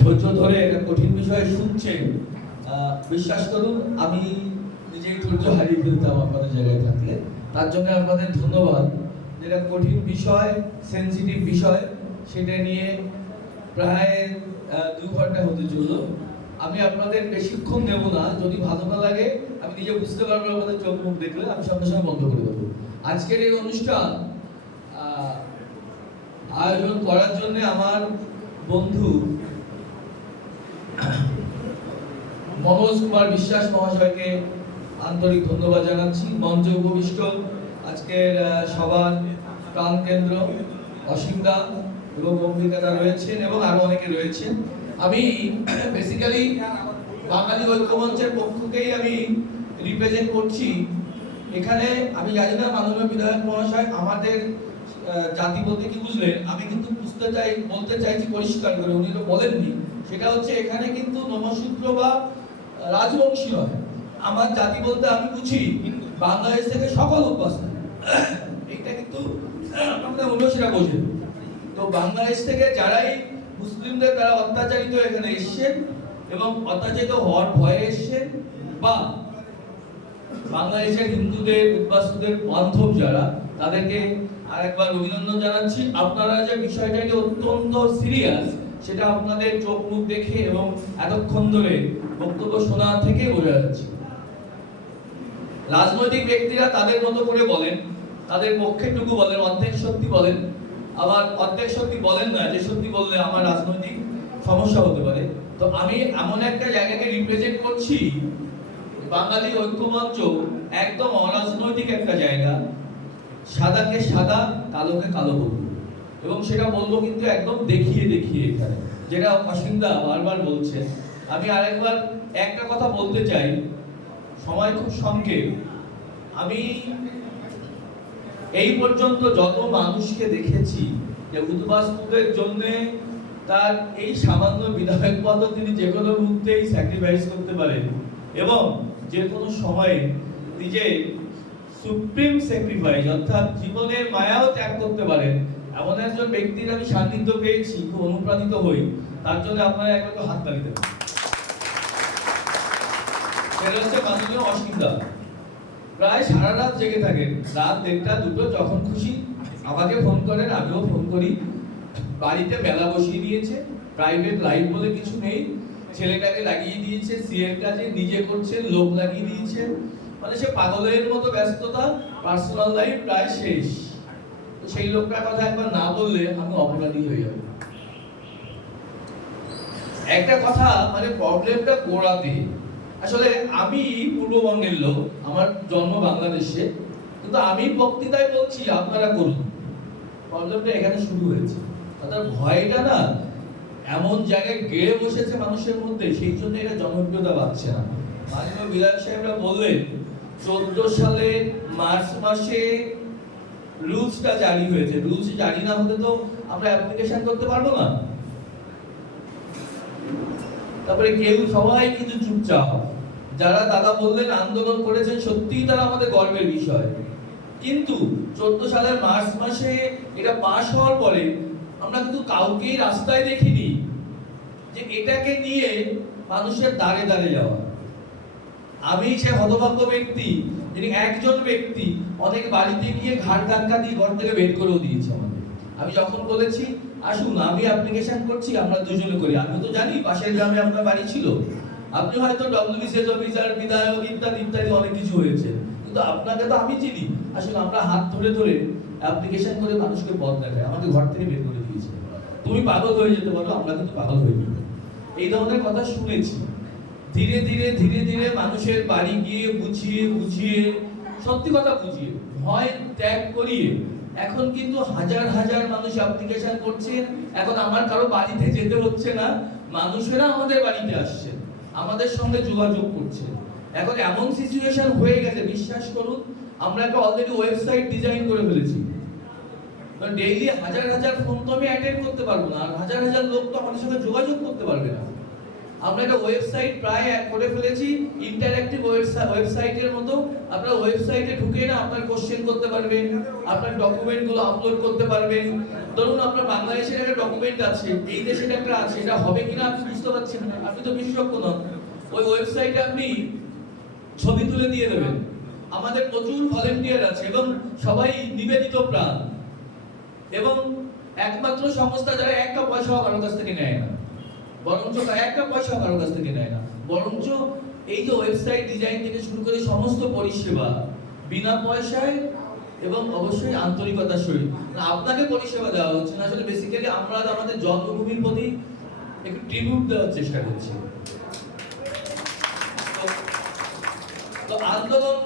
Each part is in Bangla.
ধৈর্য ধরে একটা কঠিন বিষয় শুনছেন, বিশ্বাস করুন আমি নিজেই ধৈর্য হারিয়ে ফেলতাম আপনাদের জায়গায় থাকলে। তার জন্য আপনাদের ধন্যবাদ। যেটা কঠিন বিষয়, সেন্সিটিভ বিষয়, সেটা নিয়ে প্রায় 2 ঘন্টা হতে চললো। আমি আপনাদের বেশিক্ষণ নেব না। যদি ভালো না লাগে আমি নিজে বুঝতে পারবো, আপনাদের চোখ মুখ দেখলে আমি সঙ্গে সঙ্গে বন্ধ করে দেবো। আজকের এই অনুষ্ঠান আয়োজন করার জন্য আমার বন্ধু মনোজ কুমার বিশ্বাস মহাশয়কে আন্তরিক ধন্যবাদ জানাচ্ছি। মঞ্চে উপবিষ্ট আজকের সবার প্রাণকেন্দ্র অসীম দা এবং অম্বিকাদা রয়েছেন এবং আরো অনেকে রয়েছেন। আমি বেসিক্যালি বাঙালি ঐক্যমঞ্চের পক্ষকেই আমি রিপ্রেজেন্ট করছি এখানে। আমি জানি না মাননীয় বিধায়ক মহাশয় আমাদের জাতি বলতে কি বুঝলেন, আমি কিন্তু বলতে চাইছি পরিষ্কার করে, উনি তো বলেননি। সেটা হচ্ছে এখানে কিন্তু নমশূদ্র বা রাজবংশী নয়। আমার জাতি বলতে আমি বুঝি বাংলাদেশ থেকে সকল উপাসনা। এটা কিন্তু আপনাদের মনুষ্যরা বোঝেন। তো বাংলাদেশ থেকে যারাই মুসলিমদের দ্বারা অত্যাচারিত এখানে এসছেন এবং অত্যাচারিত হওয়ার ভয়ে এসছেন, বা বাংলাদেশের হিন্দুদের উদ্বাস্তুদের বান্ধব যারা, তাদেরকে আরেকবার অভিনন্দন জানাচ্ছি। আপনারা যে বিষয়টাকে অত্যন্ত সিরিয়াস, সেটা আপনাদের চোখ মুখ দেখে এবং এতক্ষণ ধরে বক্তব্য শোনা থেকে বোঝা যাচ্ছে। রাজনৈতিক ব্যক্তিরা তাদের মতো করে বলেন, তাদের পক্ষেটুকু বলেন, অর্ধেক সত্যি বলেন, আবার অর্ধেক সত্যি বলেন না, যে সত্যি বললে আমার রাজনৈতিক সমস্যা হতে পারে। তো আমি এমন একটা জায়গাকে রিপ্রেজেন্ট করছি, বাঙালি ঐক্যমঞ্চ একদম অরাজনৈতিক একটা জায়গা। সাদাকে সাদা, কালোকে কালো বলবো, এবং সেটা বলবো কিন্তু একদম দেখিয়ে দেখিয়ে এখানে, যেটা অসীমদা বারবার বলছে। আমি আরেকবার একটা কথা বলতে চাই, সময় খুব সংক্ষেপ। আমি এই পর্যন্ত যত মানুষকে দেখেছি যে উদ্বাস্তুদের জন্য তার এই সামান্য বিধায়ক পদ তিনি যে কোনো মুহূর্তেই স্যাক্রিফাইস করতে পারেন এবং যে কোনো সময়ে নিজে সুপ্রিম স্যাক্রিফাইস অর্থাৎ জীবনের মায়াও ত্যাগ করতে পারেন, এমন একজন ব্যক্তির আমি সান্নিধ্য পেয়েছি, খুব অনুপ্রাণিত হই। তার জন্য আপনারা একবার হাত তালি দেবেন। সেটা হচ্ছে মাননীয় অসীম দা। প্রায় সারা রাত জেগে থাকেন, রাত 1টা 2টো যখন খুশি আমাকে ফোন করেন, আমিও ফোন করি। বাড়িতে মেলা বসিয়ে দিয়েছে, প্রাইভেট লাইফ বলে কিছু নেই, ছেলেটাকে লাগিয়ে দিয়েছে সিএর কাজে, নিজে করছে, লোক লাগিয়ে দিয়েছে, মানে সে পাগলের মতো ব্যস্ততা, পার্সোনাল লাইফ প্রায় শেষ। তো সেই লোকটার কথা একবার না বললে আমি অপরাধী হয়ে যাব। একটা কথা, মানে প্রবলেমটা গোড়াতে। আসলে আমি পূর্ববঙ্গের লোক, আমার জন্ম বাংলাদেশে, কিন্তু আমি বক্তৃতায় বলছি আপনারা করুন। প্রবলেমটা এখানে শুরু হয়েছে। অর্থাৎ ভয়টা না এমন জায়গায় গেড়ে বসেছে মানুষের মধ্যে, সেই জন্য এটা জনপ্রিয়তা পাচ্ছে না। মাননীয় বিধায়ক সাহেবরা বললেন 14 সালের মার্চ মাসে রুলসটা জারি হয়েছে। রুলস জারি না হলে তো আমরা অ্যাপ্লিকেশন করতে পারবো না। তারপরে কেউ সবাই কিন্তু চুপচাপ। যারা দাদা বললেন আন্দোলন করেছেন, সত্যিই তারা আমাদের গর্বের বিষয়। কিন্তু 14 সালের মার্চ মাসে এটা পাস হওয়ার পরে আমরা কিন্তু কাউকেই রাস্তায় দেখিনি যে এটাকে নিয়ে মানুষের দাঁড়ে দাঁড়ে যাওয়া। আমি সে হতভাগ্য ব্যক্তি, যিনি একজন ব্যক্তি অনেক বাড়িতে গিয়ে ঘাড় ধাক্কা দিয়ে ঘর থেকে বের করেও দিয়েছে আমাদের। আমি যখন বলেছি আসুন আমি অ্যাপ্লিকেশন করছি, আমরা দুজনে করি, আমি তো জানি পাশের গ্রামে আপনার বাড়ি ছিল, আপনি হয়তো ডব্লিউবিসিএস অফিসার, বিধায়ক ইত্যাদি ইত্যাদি অনেক কিছু হয়েছে, কিন্তু আপনাকে তো আমি চিনি, আসলে আমরা হাত ধরে ধরে অ্যাপ্লিকেশন করে মানুষকে পথ দেখাই, আমাকে ঘর থেকে বের করে দিয়েছে। তুমি পাগল হয়ে যেতে পারো, আমরা কিন্তু পাগল হয়ে যাবো। এই ধরনের কথা শুনেছি। ধীরে ধীরে ধীরে ধীরে মানুষের বাড়ি গিয়ে বুঝিয়ে বুঝিয়ে, সত্যি কথা বুঝিয়ে, ভয় ত্যাগ করিয়ে এখন কিন্তু হাজার হাজার মানুষ অ্যাপ্লিকেশন করছে। এখন আমার কারো বাড়িতে যেতে হচ্ছে না, মানুষেরা আমাদের বাড়িতে আসছে, আমাদের সঙ্গে যোগাযোগ করছে। এখন এমন সিচুয়েশন হয়ে গেছে, বিশ্বাস করুন আমরা একটা অলরেডি ওয়েবসাইট ডিজাইন করে ফেলেছি। ডেইলি হাজার হাজার ফোন তো আমি অ্যাটেন্ড করতে পারবো না, আর হাজার হাজার লোক তো আমাদের সঙ্গে যোগাযোগ করতে পারবে না। আমরা একটা ওয়েবসাইট প্রায় করে ফেলেছি, ইন্টারঅ্যাক্টিভ ওয়েবসাইটের মতো। আপনারা ওয়েবসাইটে ঢুকে না আপনার কোশ্চেন করতে পারবেন, আপনার ডকুমেন্টগুলো আপলোড করতে পারবেন। ধরুন আপনার বাংলাদেশের একটা ডকুমেন্ট আছে, এই দেশের একটা আছে, এটা হবে কিনা আপনি বুঝতে পারছেন না, আপনি তো বিশেষজ্ঞ নন। ওই ওয়েবসাইটে আপনি ছবি তুলে দিয়ে দেবেন। আমাদের প্রচুর ভলেন্টিয়ার আছে এবং সবাই নিবেদিত প্রাণ, এবং একমাত্র সংস্থা যারা একটা পয়সাও কারোর কাছ থেকে নেয় না, বরঞ্চ একটা পয়সাও কারোর কাছ থেকে নেয় না, বরঞ্চ এই যে ওয়েবসাইট ডিজাইন থেকে শুরু করে সমস্ত পরিষেবা বিনা পয়সায় এবং অবশ্যই আন্তরিকতার সহিত আপনাকে পরিষেবা দেওয়া হচ্ছে না। আসলে বেসিক্যালি আমরা আমাদের জন্মভূমির প্রতি একটু ট্রিবিউট দেওয়ার চেষ্টা করছি। তো আন্দোলন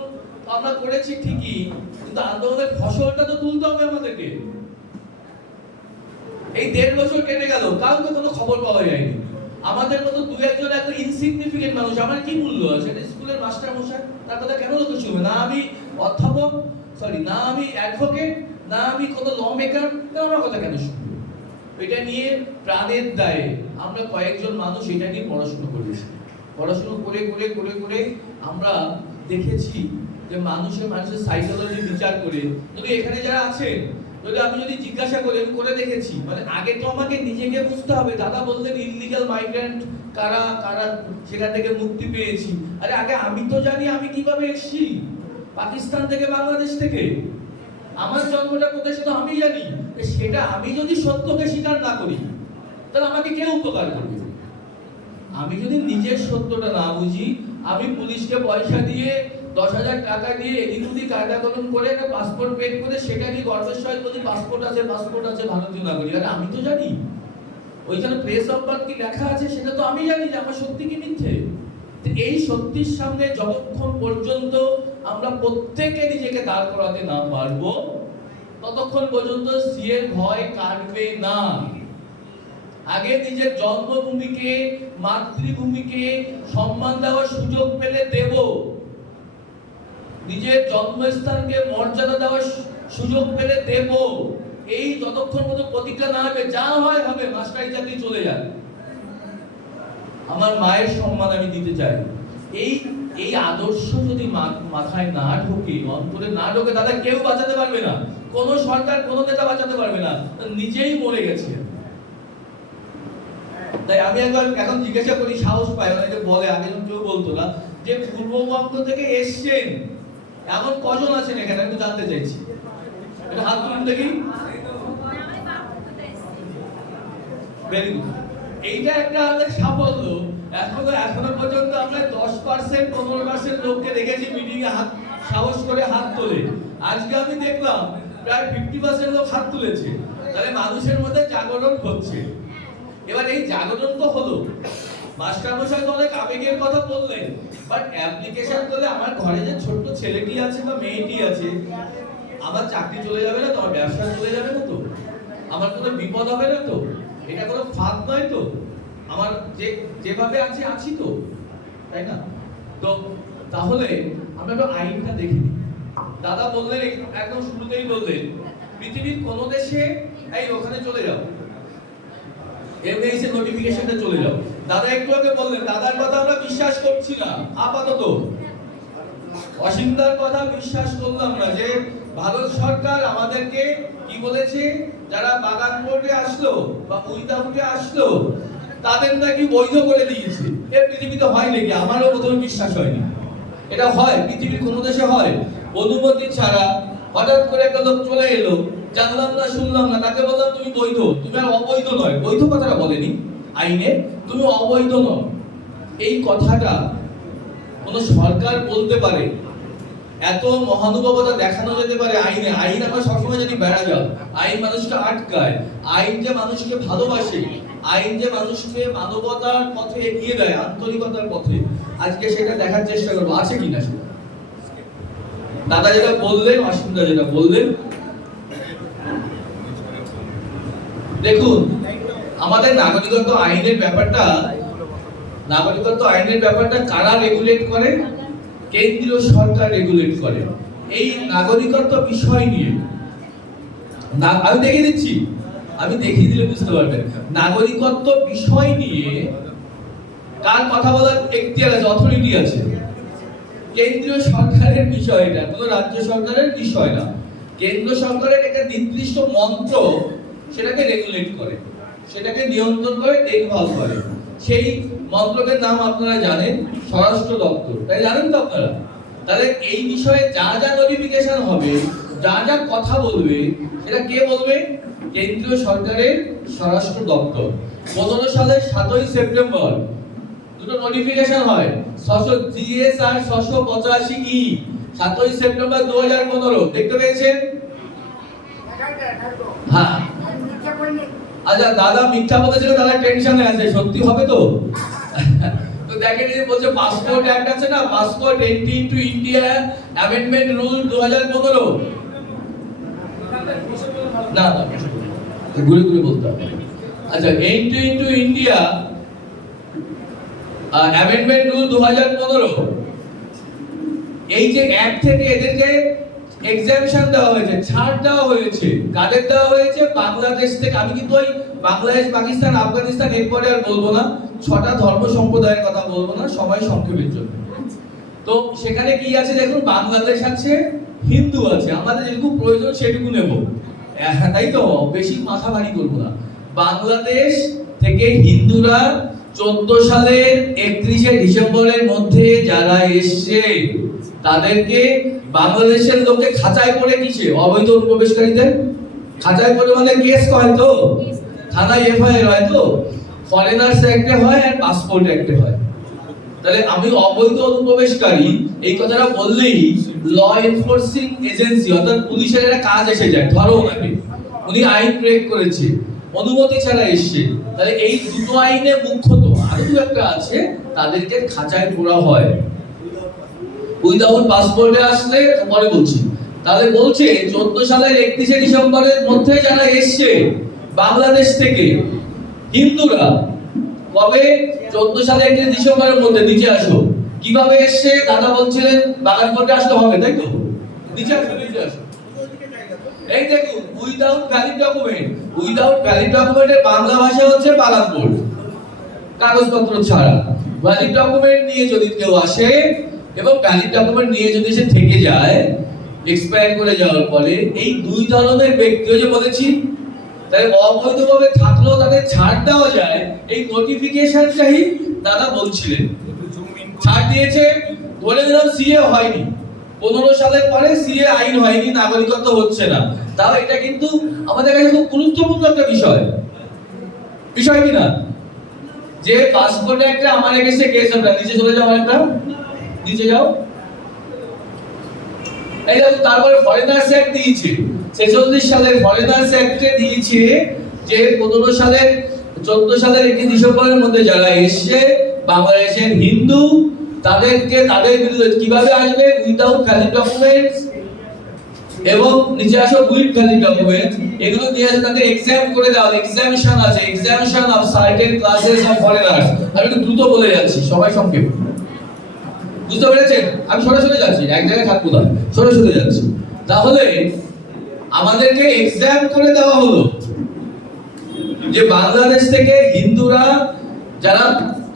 আমরা করেছি ঠিকই, কিন্তু আন্দোলনের ফসলটা তো তুলতে হবে আমাদেরকে। এই 1.5 বছর কেটে গেল, কারণ তো কোনো খবর পাওয়া যায়নি। আমাদের মতো দু একজন এত ইনসিগনিফিকেন্ট মানুষ, আমার কি মূল্য আছে? স্কুলের মাস্টার মশাই, তার কথা কেন লোকে শুনবে না? আমি অধ্যাপক, না আমি অ্যাডভোকেট, না আমি কোনো ল মেকার, আমার কথা কেন শুনবে? এটা নিয়ে প্রাণের দায়ে আমরা কয়েকজন মানুষ এটা নিয়ে পড়াশোনা করেছি। পড়াশোনা করে করে করে করে আমরা দেখেছি যে মানুষের সাইকোলজি বিচার করে, যদি এখানে যারা আছে, যদি আমি যদি জিজ্ঞাসা করি, আমি করে দেখেছি, মানে আগে তো আমাকে নিজেকে বুঝতে হবে। দাদা বললেন ইললিগাল মাইগ্রেন্ট কারা কারা সেখান থেকে মুক্তি পেয়েছি। আরে আগে আমি তো জানি আমি কিভাবে এসেছি, পাকিস্তান থেকে, বাংলাদেশ থেকে। আমার জন্মটা কোথায় সেটা আমি জানি। সেটা আমি যদি সত্যকে স্বীকার না করি, তাহলে আমাকে কে উপকার করবে? আমি যদি নিজের সত্যটা না বুঝি, আমি পুলিশকে পয়সা দিয়ে 10,000 টাকা দিয়ে এদিক ওদিক কায়দা কানুন করে একটা পাসপোর্ট পেড করে সেটা নিয়ে গর্বের সহিত বলি পাসপোর্ট আছে ভারতীয় নাগরিক। আরে আমি তো জানি ওইখানে প্লেস অফ বার্থ কি লেখা আছে সেটা তো আমি জানি যে আমার সত্যি কি মিথ্যে। এই সত্যির সামনে যতক্ষণ পর্যন্ত আমরা প্রত্যেকে নিজেকে দাঁড় করাতে না পারবো, ততক্ষণ পর্যন্ত সিএর ভয় কাটবে না। আগে নিজের জন্মভূমিকে, মাতৃভূমিকে সম্মান দেওয়ার সুযোগ পেলে দেব, নিজের জন্মস্থানকে মর্যাদা দেওয়ার সুযোগ পেলে দেব। এই যতক্ষণ পর্যন্ত প্রতিজ্ঞা না হবে, যা হয় হবে, মাস্টারি চাকরি চলে যাবে, আমার মায়ের সম্মান আমি দিতে চাই। এই আদর্শ যদি মাথায় না ঢোকে, অন্তরে না ঢোকে, দাদা কেউ বাঁচাতে পারবে না, কোন সরকার, কোন নেতা বাঁচাতে পারবে না, নিজেই মরে গেছে। তাই আমি এখন জিজ্ঞাসা করি, সাহস পাই, অনেকে বলে, আগে কেউ বলতো না, যে পূর্ববঙ্গ থেকে এসছেন এমন কজন আছেন এখানে, আমি জানতে চাইছি, এটা হাত তুলুন দেখি। ভেরি গুড, এইটা একটা আমাদের সাফল্য। এখনো পর্যন্ত আমরা 10% 15% লোককে দেখেছি মিটিং এ হাত সাহস করে হাত তোলে। আজকে আমি দেখলাম প্রায় 50% লোক হাত তুলেছে। তাহলে মানুষের মধ্যে জাগরণ হচ্ছে। এবার এই জাগরণ তো হলো, মাস্টারমশাই তো অনেক আবেগের কথা বললেন, বাট অ্যাপ্লিকেশন করলে আমার ঘরে যে ছোট্ট ছেলেটি আছে বা মেয়েটি আছে, আমার চাকরি চলে যাবে না তো, আমার ব্যবসা চলে যাবে না তো, আমার কোনো বিপদ হবে না তো, এটা কোনো ফাঁদ নয় তো, আমার যেভাবে আছি তো, তাই না? তো তাহলে আমরা একটু আইনটা দেখি। দাদা বললেন, একদম শুরুতেই বললেন, পৃথিবীর কোন দেশে এই ওখানে চলে যাও, এমএইসি নোটিফিকেশনটা চলে যাও। দাদা একটু আগে বললেন, দাদার কথা আমরা বিশ্বাস করছি না আপাতত, অসীমদার কথা বিশ্বাস করলাম না, যে ভারত সরকার আমাদেরকে কি বলেছে, যারা বাগান বোর্ডে আসলো বা উইদাউটে আসলো তাদের নাকি বৈধ করে দিয়েছে। এর পৃথিবীতে হয় নাকি? আমারও প্রথমে বিশ্বাস হয়নি। এটা হয় পৃথিবীর কোন দেশে হয়? অনুমতি ছাড়া হঠাৎ করে একটা লোক চলে এলো, জানলাম না শুনলাম না, তাকে বললাম তুমি বৈধ, তুমি আর অবৈধ নয়। বৈধ কথাটা বলেনি আইনে, তুমি অবৈধ নয়। এই কথাটা কোন সরকার বলতে পারে? এত মহানুভবতা দেখানো যেতে পারে আইনে? আইন আমরা সবসময় যদি বেড়া যাও, আইন মানুষকে আটকায়, আইন যে মানুষকে ভালোবাসে, আইন যে মানুষকে মানবতার পথে এগিয়ে দেয়, আন্তরিকতার পথে, আজকে সেটা দেখার চেষ্টা করবো আছে কিনা সেটা। দাদা যেটা বললেন, অসীমদা যেটা বললেন, দেখুন আমাদের নাগরিকত্ব আইনের ব্যাপারটা কারা রেগুলেট করে? কেন্দ্রীয় সরকার রেগুলেট করে। এই নাগরিকত্ব বিষয় নিয়ে আমি দেখিয়ে দিলে বুঝতে পারবেন। নাগরিকত্ব বিষয় নিয়ে কার কথা বলার এখতিয়ার আছে, অথরিটি আছে। কেন্দ্রীয় সরকারের বিষয়, এটা কোনো রাজ্য সরকারের বিষয় না। কেন্দ্র সরকারের একটা নির্দিষ্ট মন্ত্র সেটাকে রেগুলেট করে, সেটাকে নিয়ন্ত্রণ করে, দেখভাল করে। সেই মন্ত্রকের নাম আপনারা জানেন, স্বরাষ্ট্র দপ্তর, তাই জানেন তো আপনারা? তাহলে এই বিষয়ে যা যা নোটিফিকেশন হবে, যা যা কথা বলবে, সেটা কে বলবে? কেন্দ্রীয় সরকারের স্বরাষ্ট্র দপ্তর। 15 সালের 7ই সেপ্টেম্বর দুটো নোটিফিকেশন হয়, 600 GS আর 685E, 7ই সেপ্টেম্বর 2015। দেখতে পেয়েছেন? হ্যাঁ। আচ্ছা, দাদা মিথ্যা বলেছিল, দাদা টেনশনে আছে, সত্যি হবে তো? তো দেখেন, এই যে বলছে পাসপোর্ট অ্যাক্ট আছে না, passport entry into India amendment rule 2015। না না, ঘুরে ঘুরে বলতে হবে। আচ্ছা, entry into India amendment rule 2015, এই যে অ্যাক্ট থেকে এদেরকে এক্সামিশন দেওয়া হয়েছে, ছাড় দেওয়া হয়েছে। কাদের দেওয়া হয়েছে? বাংলাদেশ থেকে। আমি কিন্তু ওই বাংলাদেশ, পাকিস্তান, আফগানিস্তান এরপরে আর বলবো না, 6টা ধর্ম সম্প্রদায়ের কথা বলবো না, সবাই সংক্ষেপের জন্য। তো সেখানে কি আছে দেখুন, বাংলাদেশ আছে, হিন্দু আছে, আমাদের যেটুকু প্রয়োজন সেটুকু নেব, তাই তো, বেশি মাথা ভারী করবো না। বাংলাদেশ থেকে হিন্দুরা 14 সালের 31শে ডিসেম্বরের মধ্যে যারা এসছে তাদেরকে বাংলাদেশের লোকে খাঁচায় পড়ে, কিসে? অবৈধ অনুপ্রবেশকারীদের খাঁচায় পড়ে, মানে কেস হয় তো, থানায় এফআইআর হয় তো, ফরেনার্স অ্যাক্টে হয় আর পাসপোর্ট অ্যাক্টে হয়। তাহলে আমি অবৈধ অনুপ্রবেশকারী এই কথাটা বললেই ল এনফোর্সিং এজেন্সি অর্থাৎ পুলিশের একটা কাজ এসে যায়, ধরো ওনাকে, উনি আইন ব্রেক করেছে, অনুমতি ছাড়া এসছে। তাহলে এই দুটো আইনে মুখ্যত, আরো দু একটা আছে, তাদেরকে খাঁচায় পোড়া হয়। উইদাউট পাসপোর্টে আসলে পরে বলছি। তাহলে বলছে 14 সালের 31শে ডিসেম্বরের মধ্যে যারা এসছে বাংলাদেশ থেকে হিন্দুরা, কবে? 14 সালের 31 ডিসেম্বরের মধ্যে। নিচে আসো, কিভাবে এসছে? দাদা বলছিলেন বাগানপোর্টে আসতে হবে, তাই তো? নিচে আসো, নিচে আসো। এই দেখুন, without valid document, without valid ডকুমেন্টের বাংলা ভাষা হচ্ছে বাগানপোর্ট, কাগজপত্র ছাড়া। ভ্যালিড ডকুমেন্ট নিয়ে যদি কেউ আসে এবং ভ্যালিড ডকুমেন্ট নিয়ে যদি সে থেকে যায় এক্সপায়ার করে যাওয়ার পরে, এই দুই ধরনের ব্যক্তিও যে বলেছি, তাই অবৈধভাবে থাকলেও তাদের ছাড় দেওয়া যায়, এই নোটিফিকেশনটাই দাদা বলছিলেন। ছাড় দিয়েছে, ধরে নিলাম সিএ হয়নি, 15 সালের পরে সিএ আইন হয়নি, নাগরিকত্ব হচ্ছে না, তাও এটা কিন্তু আমাদের কাছে খুব গুরুত্বপূর্ণ একটা বিষয়, বিষয় কি না? যে পাসপোর্টে একটা আমার এগেছে কেস, আমরা নিচে চলে যাও, একটা নিচে যাও। এই দেখো, তারপরে ফরেনার্স অ্যাক্ট দিয়েছে, 46 সালের ফরেনার্স অ্যাক্টে দিয়েছে যে 14 সালের 14 সালের 31 ডিসেম্বরের মধ্যে যারা এসছে বাংলাদেশের হিন্দু, তাদেরকে তাদের বিরুদ্ধে কিভাবে আসবে? উইদাউট ভ্যালিড ডকুমেন্টস, এবং নিচে আসো উইথ ভ্যালিড ডকুমেন্টস, এগুলো দিয়ে তাদের এক্সাম করে দেওয়া। এক্সামিশন আছে, examination of certain classes of foreigners. আমি একটু দ্রুত বলে যাচ্ছি, সবাই সংক্ষেপ, বুঝতে পেরেছেন? আমি সরাসরি যাচ্ছি, এক জায়গায় থাকবো না, সরাসরি যাচ্ছি। তাহলে আমাদেরকে এক্সাম করে দেওয়া হলো যে বাংলাদেশ থেকে হিন্দুরা যারা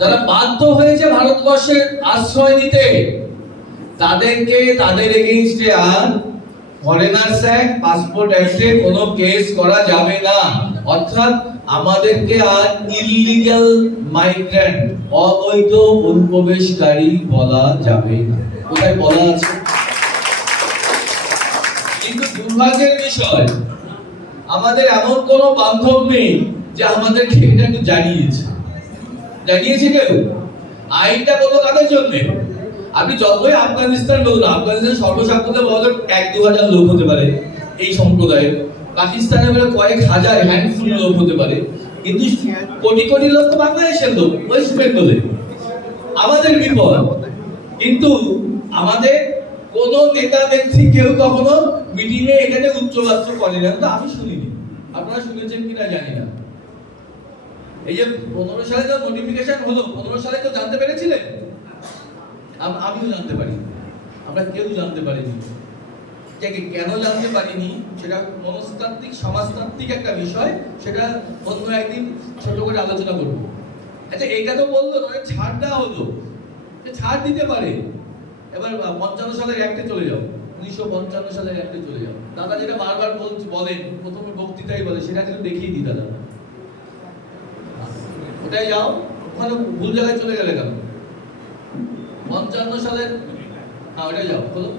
যারা বাধ্য হয়েছে ভারতবর্ষে আশ্রয় নিতে, তাদেরকে তাদের এগেইনস্টে আর ফরেনার্স অ্যাক্ট, পাসপোর্ট অ্যাক্টে কোনো কেস করা যাবে না। অর্থাৎ আমাদেরকে আর ইললিগ্যাল মাইগ্রেন্ট, অবৈধ অনুপ্রবেশকারী বলা যাবে না। কোথায় বলা আছে? কিন্তু দুর্ভাগ্যের বিষয়, আমাদের এমন কোনো বান্ধব নেই যে আমাদেরকে এটা একটু জানিয়েছে। জানিয়েছে কেউ? আইনটা বলবো কাদের জন্য? আপনি যতই আফগানিস্তান বলুন, আফগানিস্তান সর্বসাকুল্যে বলা 1-2 হাজার লোক হতে পারে এই সম্প্রদায়ের, পাকিস্তানে বলে কয়েক হাজার, হ্যান্ডফুল লোক হতে পারে, কিন্তু কোটি কোটি লোক তো বাংলাদেশের লোক, ওয়েস্ট বেঙ্গলে। আমাদের বিপদ, কিন্তু আমাদের কোন নেতা নেত্রী কেউ কখনো মিটিং এ এখানে উচ্চবাচ্য করে না, তো আমি শুনিনি, আপনারা শুনেছেন কিনা জানি না। এই যে 15 সালে তো নোটিফিকেশন হলো, 15 সালে তো জানতে পেরেছিলেন? আমিও জানতে পারি, আমরা কেউ জানতে পারিনি। কেন জানতে পারিনি সেটা মনস্তাত্ত্বিক, সমাজতাত্ত্বিক একটা বিষয়, সেটা অন্য একদিন ছোট করে আলোচনা করব। আচ্ছা এইটা তো বললো তাহলে ছাড় দেওয়া হলো, ছাড় দিতে পারে। এবার 55 সালের অ্যাক্টে চলে যাও, 1955 সালের অ্যাক্টে চলে যাও। দাদা যেটা বারবার বলেন, প্রথমে বক্তৃতাই বলে, সেটা কিন্তু দেখিয়ে দিই দাদা। ওটাই যাও, ওখানে ভুল জায়গায় চলে গেলে কেন? 55 সালের, হ্যাঁ ওটাই যাও, বলো।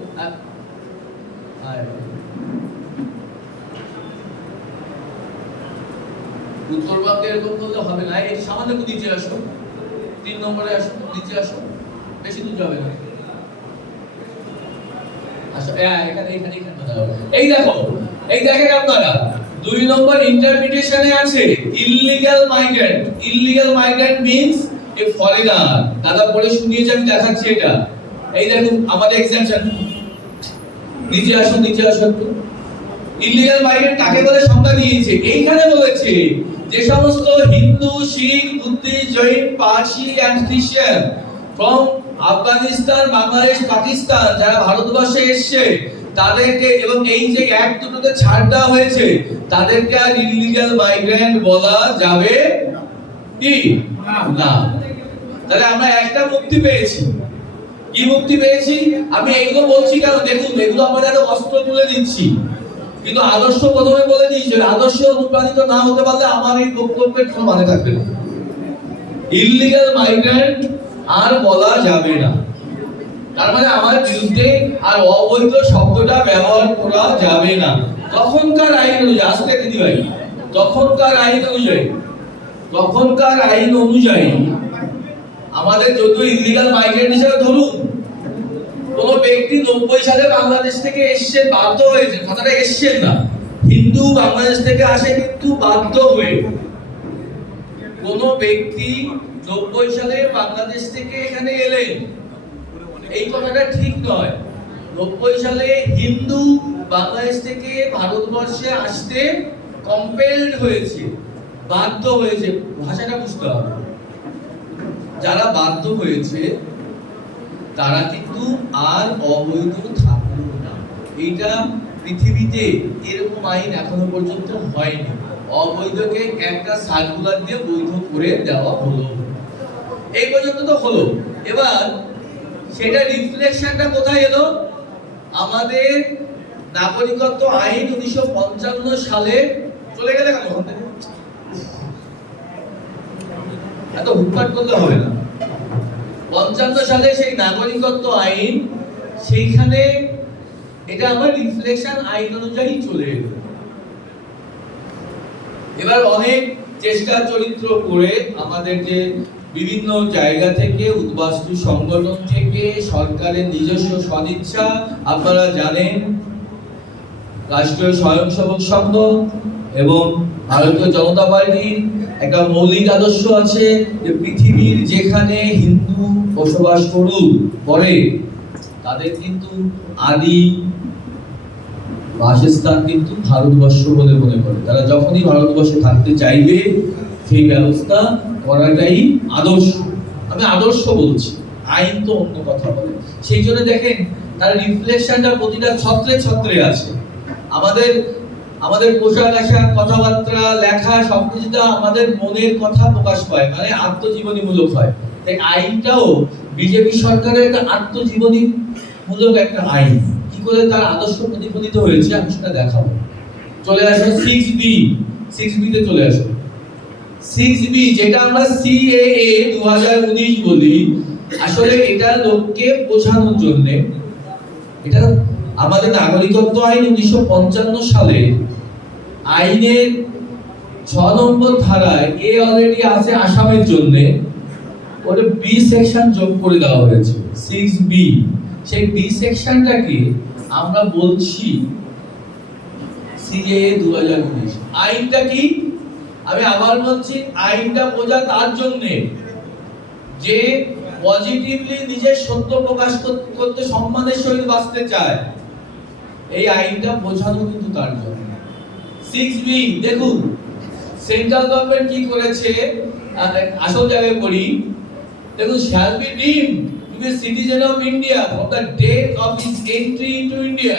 উত্তরবঙ্গে এরকম করলে হবে না, এই সামান্য একটু নিচে আসো, 3 নম্বরে আসো, নিচে আসো, বেশি দূর যাবে না। আচ্ছা এখানে এখানে এখানে এই দেখো, এই দেখেন আপনারা 2 নম্বর ইন্টারপ্রিটেশনে আছে illegal migrant. Illegal migrant means a foreigner. দাদা পড়ে শুনিয়েছে, আমি দেখাচ্ছি এটা। এই দেখুন আমাদের এক্সাম্পশন, নিচে আসুন, নিচে আসুন। ইললিগ্যাল মাইগ্রেন্ট কাকে বলে সংজ্ঞা দিয়েছে, এইখানে বলেছে যে সমস্ত হিন্দু, শিখ, বুদ্ধিস্ট, জৈন, পারসি এন্ড খ্রিস্টান ফ্রম আফগানিস্তান, বাংলাদেশ, পাকিস্তান যারা ভারতবর্ষে এসেছে তাদেরকে, এবং এই যে অ্যাক্ট দুটোতে ছাড় দেওয়া হয়েছে, তাদেরকে আর ইললিগ্যাল মাইগ্রেন্ট বলা যাবে কি না। তাহলে আমরা একটা মুক্তি পেয়েছি। কি মুক্তি পেয়েছি? আমি এগুলো বলছি কেন, দেখুন এগুলো আমরা একটা অস্ত্র তুলে দিচ্ছি, কিন্তু আদর্শ প্রথমে বলে দিয়েছে, আদর্শ অনুপ্রাণিত না হতে পারলে আমার এই বক্তব্যের কোনো মানে থাকবে না। ইললিগ্যাল মাইগ্রেন্ট আর বলা যাবে না, তার মানে আমার বিরুদ্ধে আর অবৈধ শব্দটা ব্যবহার করা যাবে না। তখনকার আইন অনুযায়ী, আজকে দিদি ভাই, তখনকার আইন অনুযায়ী আমাদের যদিও ইললিগ্যাল মাইগ্রেন্ট হিসেবে ধরুন কোন ব্যক্তি 90 সালে বাংলাদেশ থেকে এসছে, বাধ্য হয়েছে, কথাটা এসছেন না, হিন্দু বাংলাদেশ থেকে আসে কিন্তু বাধ্য হয়ে। কোন ব্যক্তি 90 সালে বাংলাদেশ থেকে এখানে এলেন, এই কথাটা ঠিক নয়। 90 সালে হিন্দু বাংলাদেশ থেকে ভারতবর্ষে আসতে কম্পেলড হয়েছে, বাধ্য হয়েছে, ভাষাটা বুঝতে হবে। যারা বাধ্য হয়েছে তারা কিন্তু আর অবৈধ থাকলো না। এইটা পৃথিবীতে এরকম আইন এখনো পর্যন্ত হয়নি। অবৈধকে একটা সার্কুলার দিয়ে বৈধ করে দেওয়া হলো, এই পর্যন্ত তো হলো। এবার সেটা রিফ্লেকশনটা কোথায় এলো? আমাদের নাগরিকত্ব আইন 1955 সালে চলে গেলে কেন? এত হুটপাট করলে হবে না। 55 সালে সেই নাগরিকত্ব আইন, সেইখানে এটা আমার রিফ্লেকশন আইন অনুযায়ী চলে এলো। এবার অনেক চেষ্টা চরিত্র করে আমাদেরকে বিভিন্ন জায়গা থেকে, উদ্বাস্তু সংগঠন থেকে, সরকারের নিজস্ব সদিচ্ছা, আপনারা জানেন রাষ্ট্রীয় স্বয়ংসেবক সংঘ এবং ভারতীয় জনতা পার্টির একটা মৌলিক আদর্শ আছে যে পৃথিবীর যেখানে হিন্দু বসবাস করে তাদের কিন্তু আদি বাসস্থান কিন্তু ভারতবর্ষ বলে মনে করে। তারা যখনই ভারতবর্ষে থাকতে চাইবে সেই ব্যবস্থা করাটাই আদর্শ। আমি আদর্শ বলছি, আইন তো অন্য কথা বলে। সেই জন্য দেখেন তার রিফ্লেকশনটা প্রতিটা ছত্রে ছত্রে আছে। আমাদের পোশাক আশাক, কথাবার্তা, লেখা সবকিছুতে আমাদের মনের কথা প্রকাশ পায়, মানে আত্মজীবনীমূলক হয়। তাই আইনটাও বিজেপি সরকারের একটা আত্মজীবনীমূলক একটা আইন। কি করে তার আদর্শ প্রতিফলিত হয়েছে আমি সেটা দেখাবো। চলে আসো 6B তে চলে আসো। 6B যেটা আমরা CAA 2019 বলি, আসলে এটা লোককে বোঝানোর জন্য, এটা আমাদের নাগরিকত্ব আইন 1955 সালে আইনের 6 নম্বর ধারায় এ অলরেডি আছে আসামের জন্য, ওটা B সেকশন যোগ করে দেওয়া হয়েছে 6B। সেই B সেকশনটাকে আমরা বলছি CAA 2019। আইনটা কি? আমি আবার বলছি, আইনটা বোঝা তার জন্য যে পজিটিভলি নিজের সত্য প্রকাশ করতে, সম্মানের সহিত বাঁচতে চায়। এই আইনটা বোঝানো কিন্তু তার জন্য। 6B দেখুন সেন্ট্রাল গভর্নমেন্ট কি করেছে, আসল জায়গায় পড়ি, দেখুন shall be deemed to be a citizen of India from the date of his entry into India।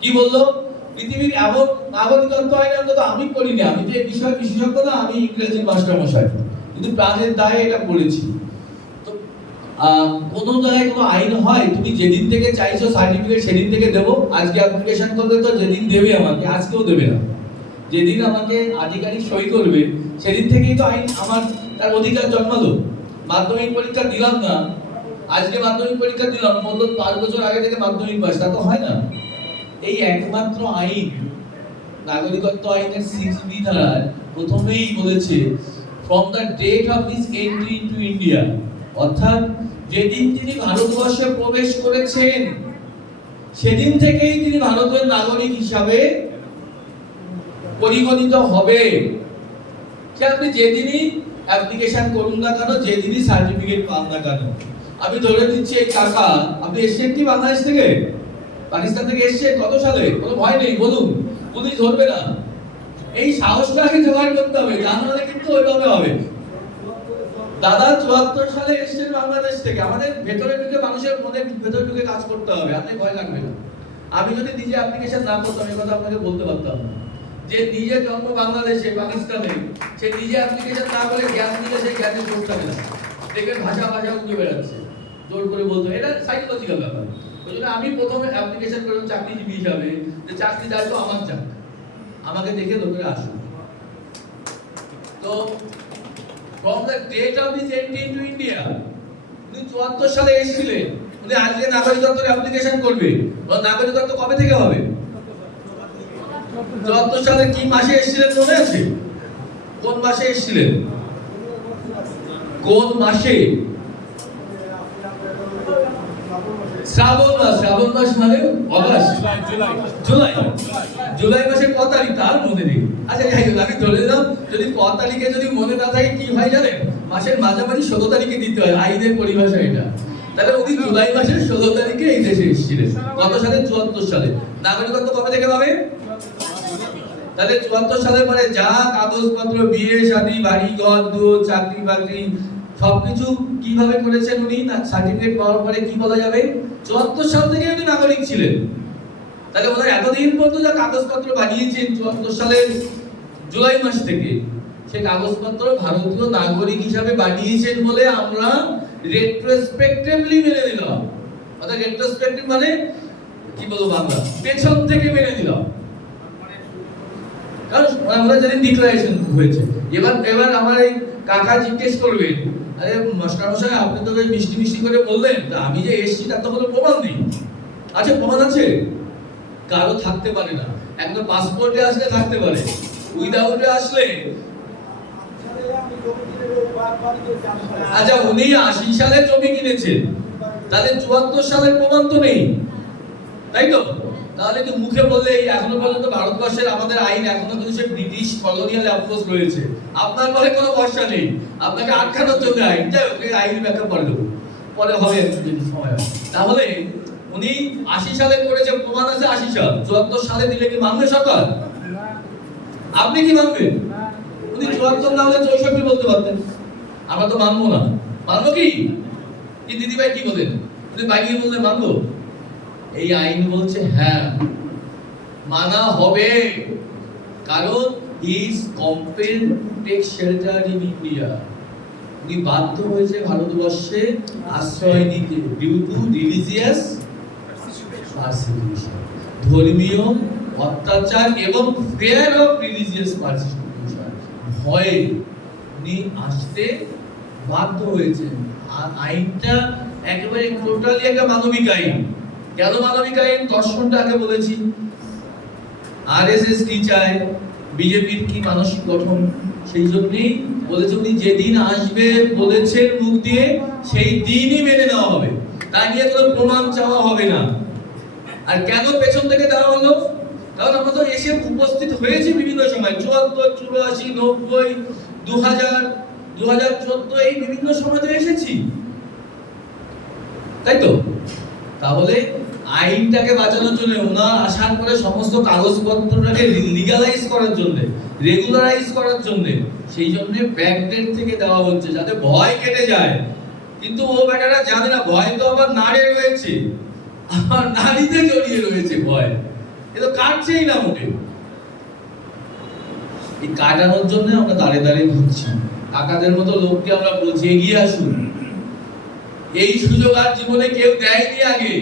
কি বললো? পৃথিবীর এমন নাগরিকত্ব আইন অন্তত আমি পড়িনি, আমি তো এই বিষয়ে বিশেষজ্ঞ না, আমি ইংরেজি মাস্টার মশাই। কিন্তু প্রাণের দায়ে এটা করেছি। তো কোনো জায়গায় কোনো আইন হয় তুমি যেদিন থেকে চাইছো সার্টিফিকেট সেদিন থেকে দেবো? আজকে অ্যাপ্লিকেশন করলে তো যেদিন দেবে আমাকে আজকেও দেবে না, যেদিন আমাকে আধিকারিক সই করবে সেদিন থেকেই তো আইন আমার তার অধিকার জন্মালো। মাধ্যমিক পরীক্ষা দিলাম না, আজকে মাধ্যমিক পরীক্ষা দিলাম, বললো 5 বছর আগে থেকে মাধ্যমিক পাস, তা তো হয় না। এই একমাত্র আইন নাগরিকত্ব আইনের 6B ধারায় প্রথমেই বলেছে from the date of his entry into India, অর্থাৎ যেদিন তিনি ভারতবর্ষে প্রবেশ করেছেন সেদিন থেকেই তিনি ভারতের নাগরিক হিসাবে পরিগণিত হবে। সে আপনি যেদিনই অ্যাপ্লিকেশন করুন না কেন, যেদিনই সার্টিফিকেট পান না কেন। আমি ধরে দিচ্ছি এই কাকা, আপনি এসছেন কি বাংলাদেশ থেকে, পাকিস্তান থেকে এসছে কত সালে? কোনো ভয় নেই, বলুন, পুলিশ ধরবে না। এই সাহসটাকে জোগাড় করতে হবে, তা নাহলে কিন্তু ওইভাবে হবে। দাদা 74 সালে এসছেন বাংলাদেশ থেকে, আমাদের ভেতরে ঢুকে মানুষের মনে ভেতরে ঢুকে কাজ করতে হবে, আপনি ভয় লাগবে না। আমি যদি নিজে অ্যাপ্লিকেশন না করতাম এই কথা আপনাকে বলতে পারতাম না। যে নিজে জন্ম বাংলাদেশে, পাকিস্তানে, সে নিজে অ্যাপ্লিকেশন না করে জ্ঞান দিলে সেই জ্ঞানে জোর থাকে না, দেখবেন ভাষা উঠে বেড়াচ্ছে, জোর করে বলতে হয়। এটা সাইকোলজিক্যাল ব্যাপার। ওই জন্য আমি প্রথমে অ্যাপ্লিকেশন করলাম চাকরিজীবী হিসাবে, যে চাকরি দায়িত্ব আমার চাক, আমাকে দেখে লোকেরা আসুন। তো from the date of his entry into India, উনি 74 সালে এসেছিলেন, উনি আজকে নাগরিকত্বের অ্যাপ্লিকেশন করবে, নাগরিকত্ব কবে থেকে হবে? 74 সালে কি মাসে এসেছিলেন মনে আছে? কোন মাসে এসেছিলেন? কোন মাসে? শ্রাবণ মাস মানে অগাস্ট, জুলাই মাসের কত তারিখ তার মনে নেই। আচ্ছা যাই হোক, আমি ধরে দিলাম যদি 5 তারিখে যদি মনে না থাকে কি হয় জানেন, মাসের মাঝামাঝি 16 তারিখে দিতে হয়, আইনের পরিভাষা এটা। তাহলে উনি জুলাই মাসের 16 তারিখে এই দেশে এসেছিলেন। কত সালে? 74 সালে। নাগরিকত্ব কবে থেকে পাবে? তাহলে 74 সালের পরে যা কাগজপত্র, বিয়ে শাদী, বাড়ি ঘর দূর, চাকরি বাকরি সবকিছু কিভাবে করেছেন উনি, সার্টিফিকেট পাওয়ার পরে কি বলা যাবে? 74 সাল থেকে উনি নাগরিক ছিলেন। তাহলে ওরা এতদিন পর্যন্ত যা কাগজপত্র বানিয়েছেন 74 সালের জুলাই মাস থেকে, সে কাগজপত্র ভারতীয় নাগরিক হিসাবে বানিয়েছেন বলে আমরা রেট্রোস্পেক্টিভলি মেনে নিলাম। অর্থাৎ রেট্রোস্পেক্টিভ মানে কি বলবো বাংলা, পেছন থেকে মেনে নিলাম, কারণ আমরা জানি ডিক্লারেশন হয়েছে। এবার আমার এই কাকা জিজ্ঞেস করবেন, আরে মাস্টারমশাই আপনি তো মিষ্টি মিষ্টি করে বললেন, তা আমি যে এসেছি তার তো কোনো প্রমাণ নেই। আচ্ছা প্রমাণ আছে, কারো থাকতে পারে না, একদম পাসপোর্টে আসলে থাকতে পারে, উইদাউটে আসলে। আচ্ছা উনি 80 সালে জমি কিনেছেন, তাহলে 74 সালের প্রমাণ তো নেই, তাই তো? তাহলে কি মুখে বললে এখনো পর্যন্ত ভারতবর্ষের আমাদের আইন এখনো কিন্তু সে ব্রিটিশ কলোনিয়াল অ্যাপ্রোচ রয়েছে, আপনার বলে কোনো ভরসা নেই, আপনাকে আটকানোর জন্য আইন। যাই হোক, আইন ব্যাখ্যা করে দেবো, পরে হবে যদি সময় হয়। তাহলে উনি 80 সালে করেছে, প্রমাণ আছে 80 সাল। 74 সালে দিলে কি মানবে সরকার? আপনি কি মানবেন? উনি 74 না হলে 64 বলতে পারতেন, আমরা তো মানবো না। মানবো কি দিদি ভাই কি বলেন? উনি বাইরে বললে মানবো? এই আইন বলছে হ্যাঁ মানা হবে, কারণ is compelled to take shelter in India. উনি বাধ্য হয়েছে ভারতবর্ষে আশ্রয় নিতে ডিউ টু রিলিজিয়াস পারসিকিউশন, ধর্মীয় অত্যাচার এবং ফিয়ার অফ রিলিজিয়াস পারসিকিউশন, ভয়ে উনি আসতে বাধ্য হয়েছেন। আর আইনটা একেবারে টোটালি একটা মানবিক আইন। কেন মানবিক আইন? দর্শনটা আগে বলেছি, আরএসএস কি চায়, বিজেপির কি মানসিক গঠন, সেই জন্যই বলেছে উনি যেদিন আসবে বলেছেন মুখ দিয়ে, সেই দিনই মেনে নেওয়া হবে, তা নিয়ে কোনো প্রমাণ চাওয়া হবে না। আর কেন পেছন থেকে দেওয়া হলো? কারণ আমরা তো এসে উপস্থিত হয়েছি বিভিন্ন সময়, 74, 84, 90, 2000, 2014 এই বিভিন্ন সময় তো এসেছি, তাই তো? তাহলে আইনটাকে বাঁচানোর জন্য, ওনার আসার পরে সমস্ত কাগজপত্রটাকে লিগালাইজ করার জন্য, রেগুলারাইজ করার জন্য, সেই জন্য ব্যাকডেট থেকে দেওয়া হচ্ছে যাতে ভয় কেটে যায়। কিন্তু ও বেটারা জানে না ভয় তো আবার নাড়ে রয়েছে, আমার নারীতে জড়িয়ে রয়েছে ভয়, এ তো কাটছেই না মোটে। এই কাটানোর জন্য আমরা দাঁড়ে দাঁড়িয়ে ঘুরছি। কাকাদের মতো লোককে আমরা বলছি এগিয়ে আসুন। এই সুযোগ আর জীবনে কেউ দেয়নি আগে,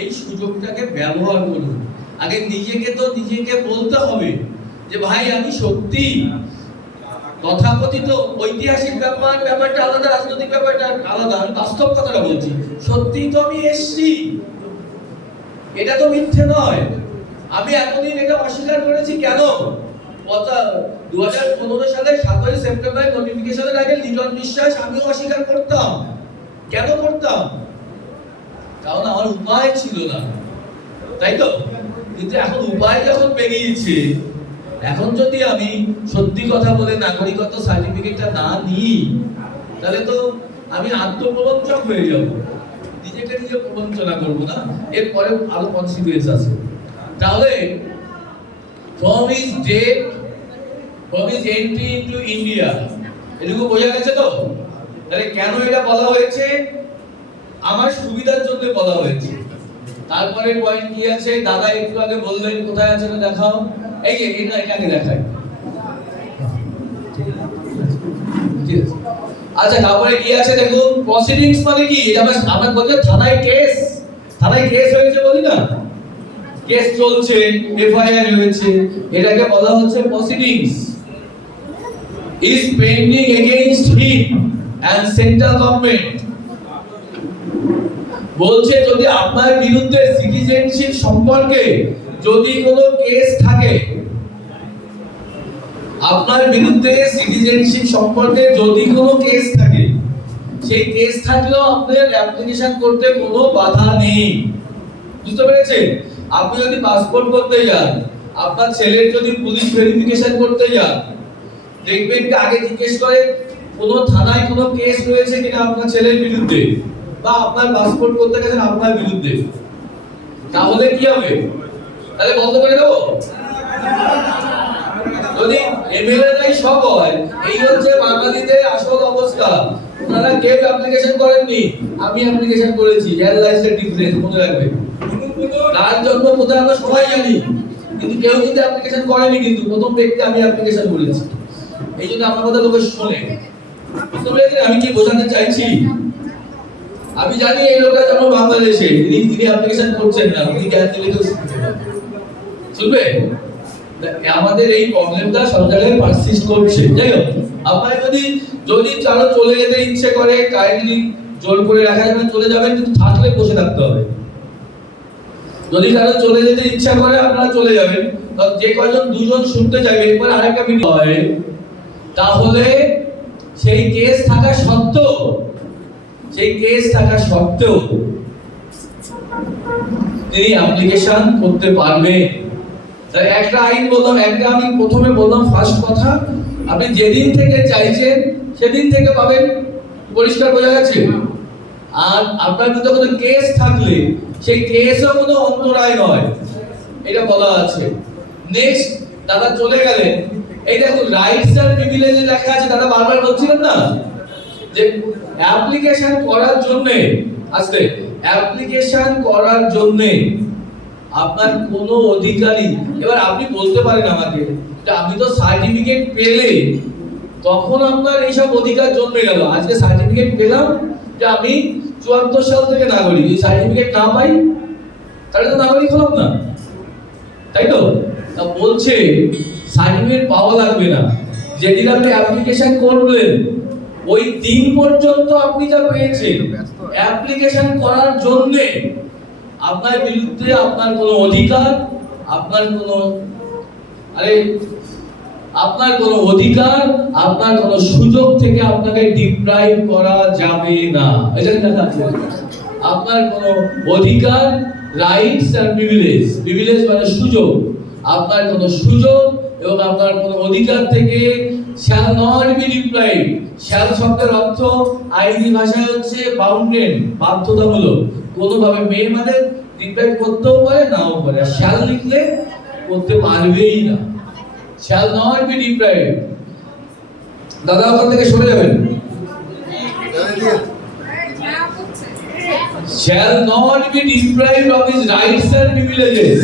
এই সুযোগটাকে ব্যবহার করুন। আগে নিজেকে বলতে হবে যে ভাই আমি সত্যি তথাকথিত ঐতিহাসিক ব্যাপারটা আলাদা, রাজনৈতিক ব্যাপারটা আলাদা, আমি বাস্তব কথাটা বলছি। সত্যি তো আমি এসছি, এটা তো মিথ্যে নয়। আমি এতদিন এটা অস্বীকার করেছি কেন? 2015 সালে 7 সেপ্টেম্বর নোটিফিকেশনের আগে লিটন বিশ্বাস আমিও অস্বীকার করতাম। কেন করতাম? কারণ আমার উপায় ছিল না, তাই তো? কিন্তু এখন উপায় যখন বেরিয়েছে, এখন যদি আমি সত্যি কথা বলে নাগরিকত্ব সার্টিফিকেটটা না নিই, তাহলে তো আমি আত্মপ্রবঞ্চক হয়ে যাব, নিজেকে নিজে প্রবঞ্চনা করবো না। এরপরে আরো কনসিকুয়েন্স আছে। তাহলে from his death, from his entry into India, এটুকু বোঝা গেছে তো? তাহলে কেন এটা বলা হয়েছে? আমার সুবিধার জন্য বলা হয়েছে। তারপরে পয়েন্ট কি আছে? দাদা একটু আগে বললেন, কোথায় আছে না দেখাও, এই যে এটাকে দেখাই। আচ্ছা, তারপরে কি আছে দেখুন, প্রসিডিংস মানে কি? আমরা বলতে থানায় কেস হয়েছে বলি না, কেস চলছে, এফআইআর হয়েছে, এটাকে বলা হচ্ছে proceedings. is pending against him and central government। বলছে যদি আপনার বিরুদ্ধে সিটিজেনশিপ সম্পর্কে যদি কোনো কেস থাকে, আপনার বিরুদ্ধে সিটিজেনশিপ সম্পর্কে যদি কোনো কেস থাকে, সেই কেস থাকলেও আপনার অ্যাপ্লিকেশন করতে কোনো বাধা নেই। বুঝতে পেরেছেন? আপনি যদি পাসপোর্ট করতে যান, আপনার ছেলের যদি পুলিশ ভেরিফিকেশন করতে যান, দেখবেন কি আগে জিজ্ঞেস করে কোনো থানায় কোনো কেস রয়েছে কিনা আপনার ছেলের বিরুদ্ধে, বা আপনার পাসপোর্ট করতে গেছেন আপনার বিরুদ্ধে। তাহলে কি হবে? তাহলে বন্ধ করে দেবো? যদি এমএলএ সব হয়, এই হচ্ছে বাঙালিদের আসল অবস্থা। আপনারা কেউ অ্যাপ্লিকেশন করেননি, আমি অ্যাপ্লিকেশন করেছি। এয়ারলাইন্সের ডিফারেন্স মনে রাখবেন। তার জন্য কোথায় আমরা সবাই জানি, কিন্তু কেউ কিন্তু অ্যাপ্লিকেশন করেনি, কিন্তু প্রথম ব্যক্তি আমি অ্যাপ্লিকেশন করেছি। এই জন্য আমার কথা লোকে শোনে। বুঝতে পেরেছেন আমি কি বোঝাতে চাইছি? আমি জানি এই লোকটা যেমন বাংলাদেশে তিনি অ্যাপ্লিকেশন করছেন না, উনি জ্ঞান দিলে তো শুনবে। আমাদের এই প্রবলেমটা সরকারের পারসিস্ট করছে। যাই হোক, আপনার যদি কারো চলে যেতে ইচ্ছে করে, কাইন্ডলি জোর করে রাখা যাবে, চলে যাবেন, কিন্তু থাকলে বসে থাকতে হবে। যদি কারো চলে যেতে ইচ্ছা করে আপনারা চলে যাবেন, যে কয়জন দুজন শুনতে যাবে, এরপরে আরেকটা ভিডিও হয়, তাহলে সেই কেস থাকা সত্ত্বেও তিনি অ্যাপ্লিকেশন করতে পারবেন। তাই একটা আইন বললাম, একটা আমি প্রথমে বললাম ফার্স্ট কথা, আপনি যেদিন থেকে চাইছেন সেদিন থেকে পাবেন, পরিষ্কার বোঝা গেছে। আর আপনার বিরুদ্ধে কোনো কেস থাকলে সেই কেসও কোনো অন্তরায় নয়, এটা বলা আছে। নেক্সট, দাদা চলে গেলেন, এই দেখুন রাইটস আর প্রিভিলেজে লেখা আছে। দাদা বারবার বলছিলেন না যে অ্যাপ্লিকেশন করার জন্য আপনার কোনো অধিকারী, এবার আপনি বলতে পারেন আমাকে যে আমি তো সার্টিফিকেট পেলে তখন আপনার এইসব অধিকার জন্মে গেল। আজকে সার্টিফিকেট পেলাম যে আমি 74 সাল থেকে নাগরিক, এই সার্টিফিকেট না পাই তাহলে তো নাগরিক হলাম না, তাই তো? তা বলছে সার্টিফিকেট পাওয়া লাগবে না, যেদিন আপনি অ্যাপ্লিকেশন করলেন ওই দিন পর্যন্ত আপনি যা পেয়েছেন, অ্যাপ্লিকেশন করার জন্য আপনার বিরুদ্ধে আপনার কোনো অধিকার, আপনার কোনো সুযোগ থেকে আপনাকে ডিপ্রাইভ করা যাবে না। এটা লেখা আছে। আপনার কোনো অধিকার, রাইটস এন্ড প্রিভিলেজ মানে সুযোগ, আপনার কোনো সুযোগ এবং আপনার কোনো অধিকার থেকে shall not be deprived। shall শব্দের অর্থ আইনি ভাষায় হচ্ছে বাউন্ডেড, বাধ্যতামূলক। কোনোভাবে মেয়ে মানে ডিপ্রাইভ করতেও পারে, নাও পারে। shall লিখলে করতে পারবেই না, shall not be deprived। দাদা ওখান থেকে সরে যাবেন। shall not be deprived of his rights and privileges।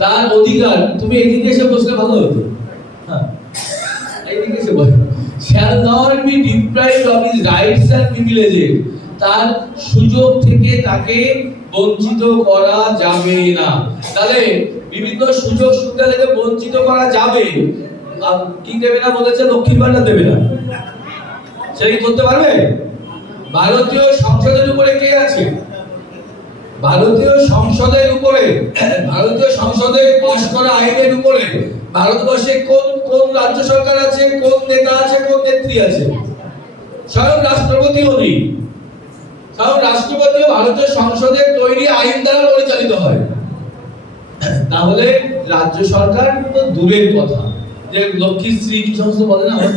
তার অধিকার, তুমি এদিকে এসে বসলে ভালো হতো। হ্যাঁ, এদিকে এসে বসো। shall not be deprived of his rights and privileges, তার সুযোগ থেকে তাকে বঞ্চিত করা যাবে না। তাহলে বিভিন্ন সুযোগ সুবিধা থেকে বঞ্চিত করা যাবে, কি দেবে না বলেছে? লক্ষ্মীর ভান্ডার দেবে না, সেই করতে পারবে? ভারতীয় সংসদের উপরে কে আছে? ভারতীয় সংসদের উপরে, ভারতীয় সংসদে পাশ করা আইনের উপরে ভারতবর্ষে কোন কোন রাজ্য সরকার আছে, কোন নেতা আছে, কোন নেত্রী আছে? স্বয়ং রাষ্ট্রপতিও নেই। কারণ রাষ্ট্রপতিও ভারতীয় সংসদের তৈরি আইন দ্বারা পরিচালিত হয়। তাহলে রাজ্য সরকার তো দূরের কথা, যে লক্ষ্মীশ্রী কি সমস্ত বলে না, আমার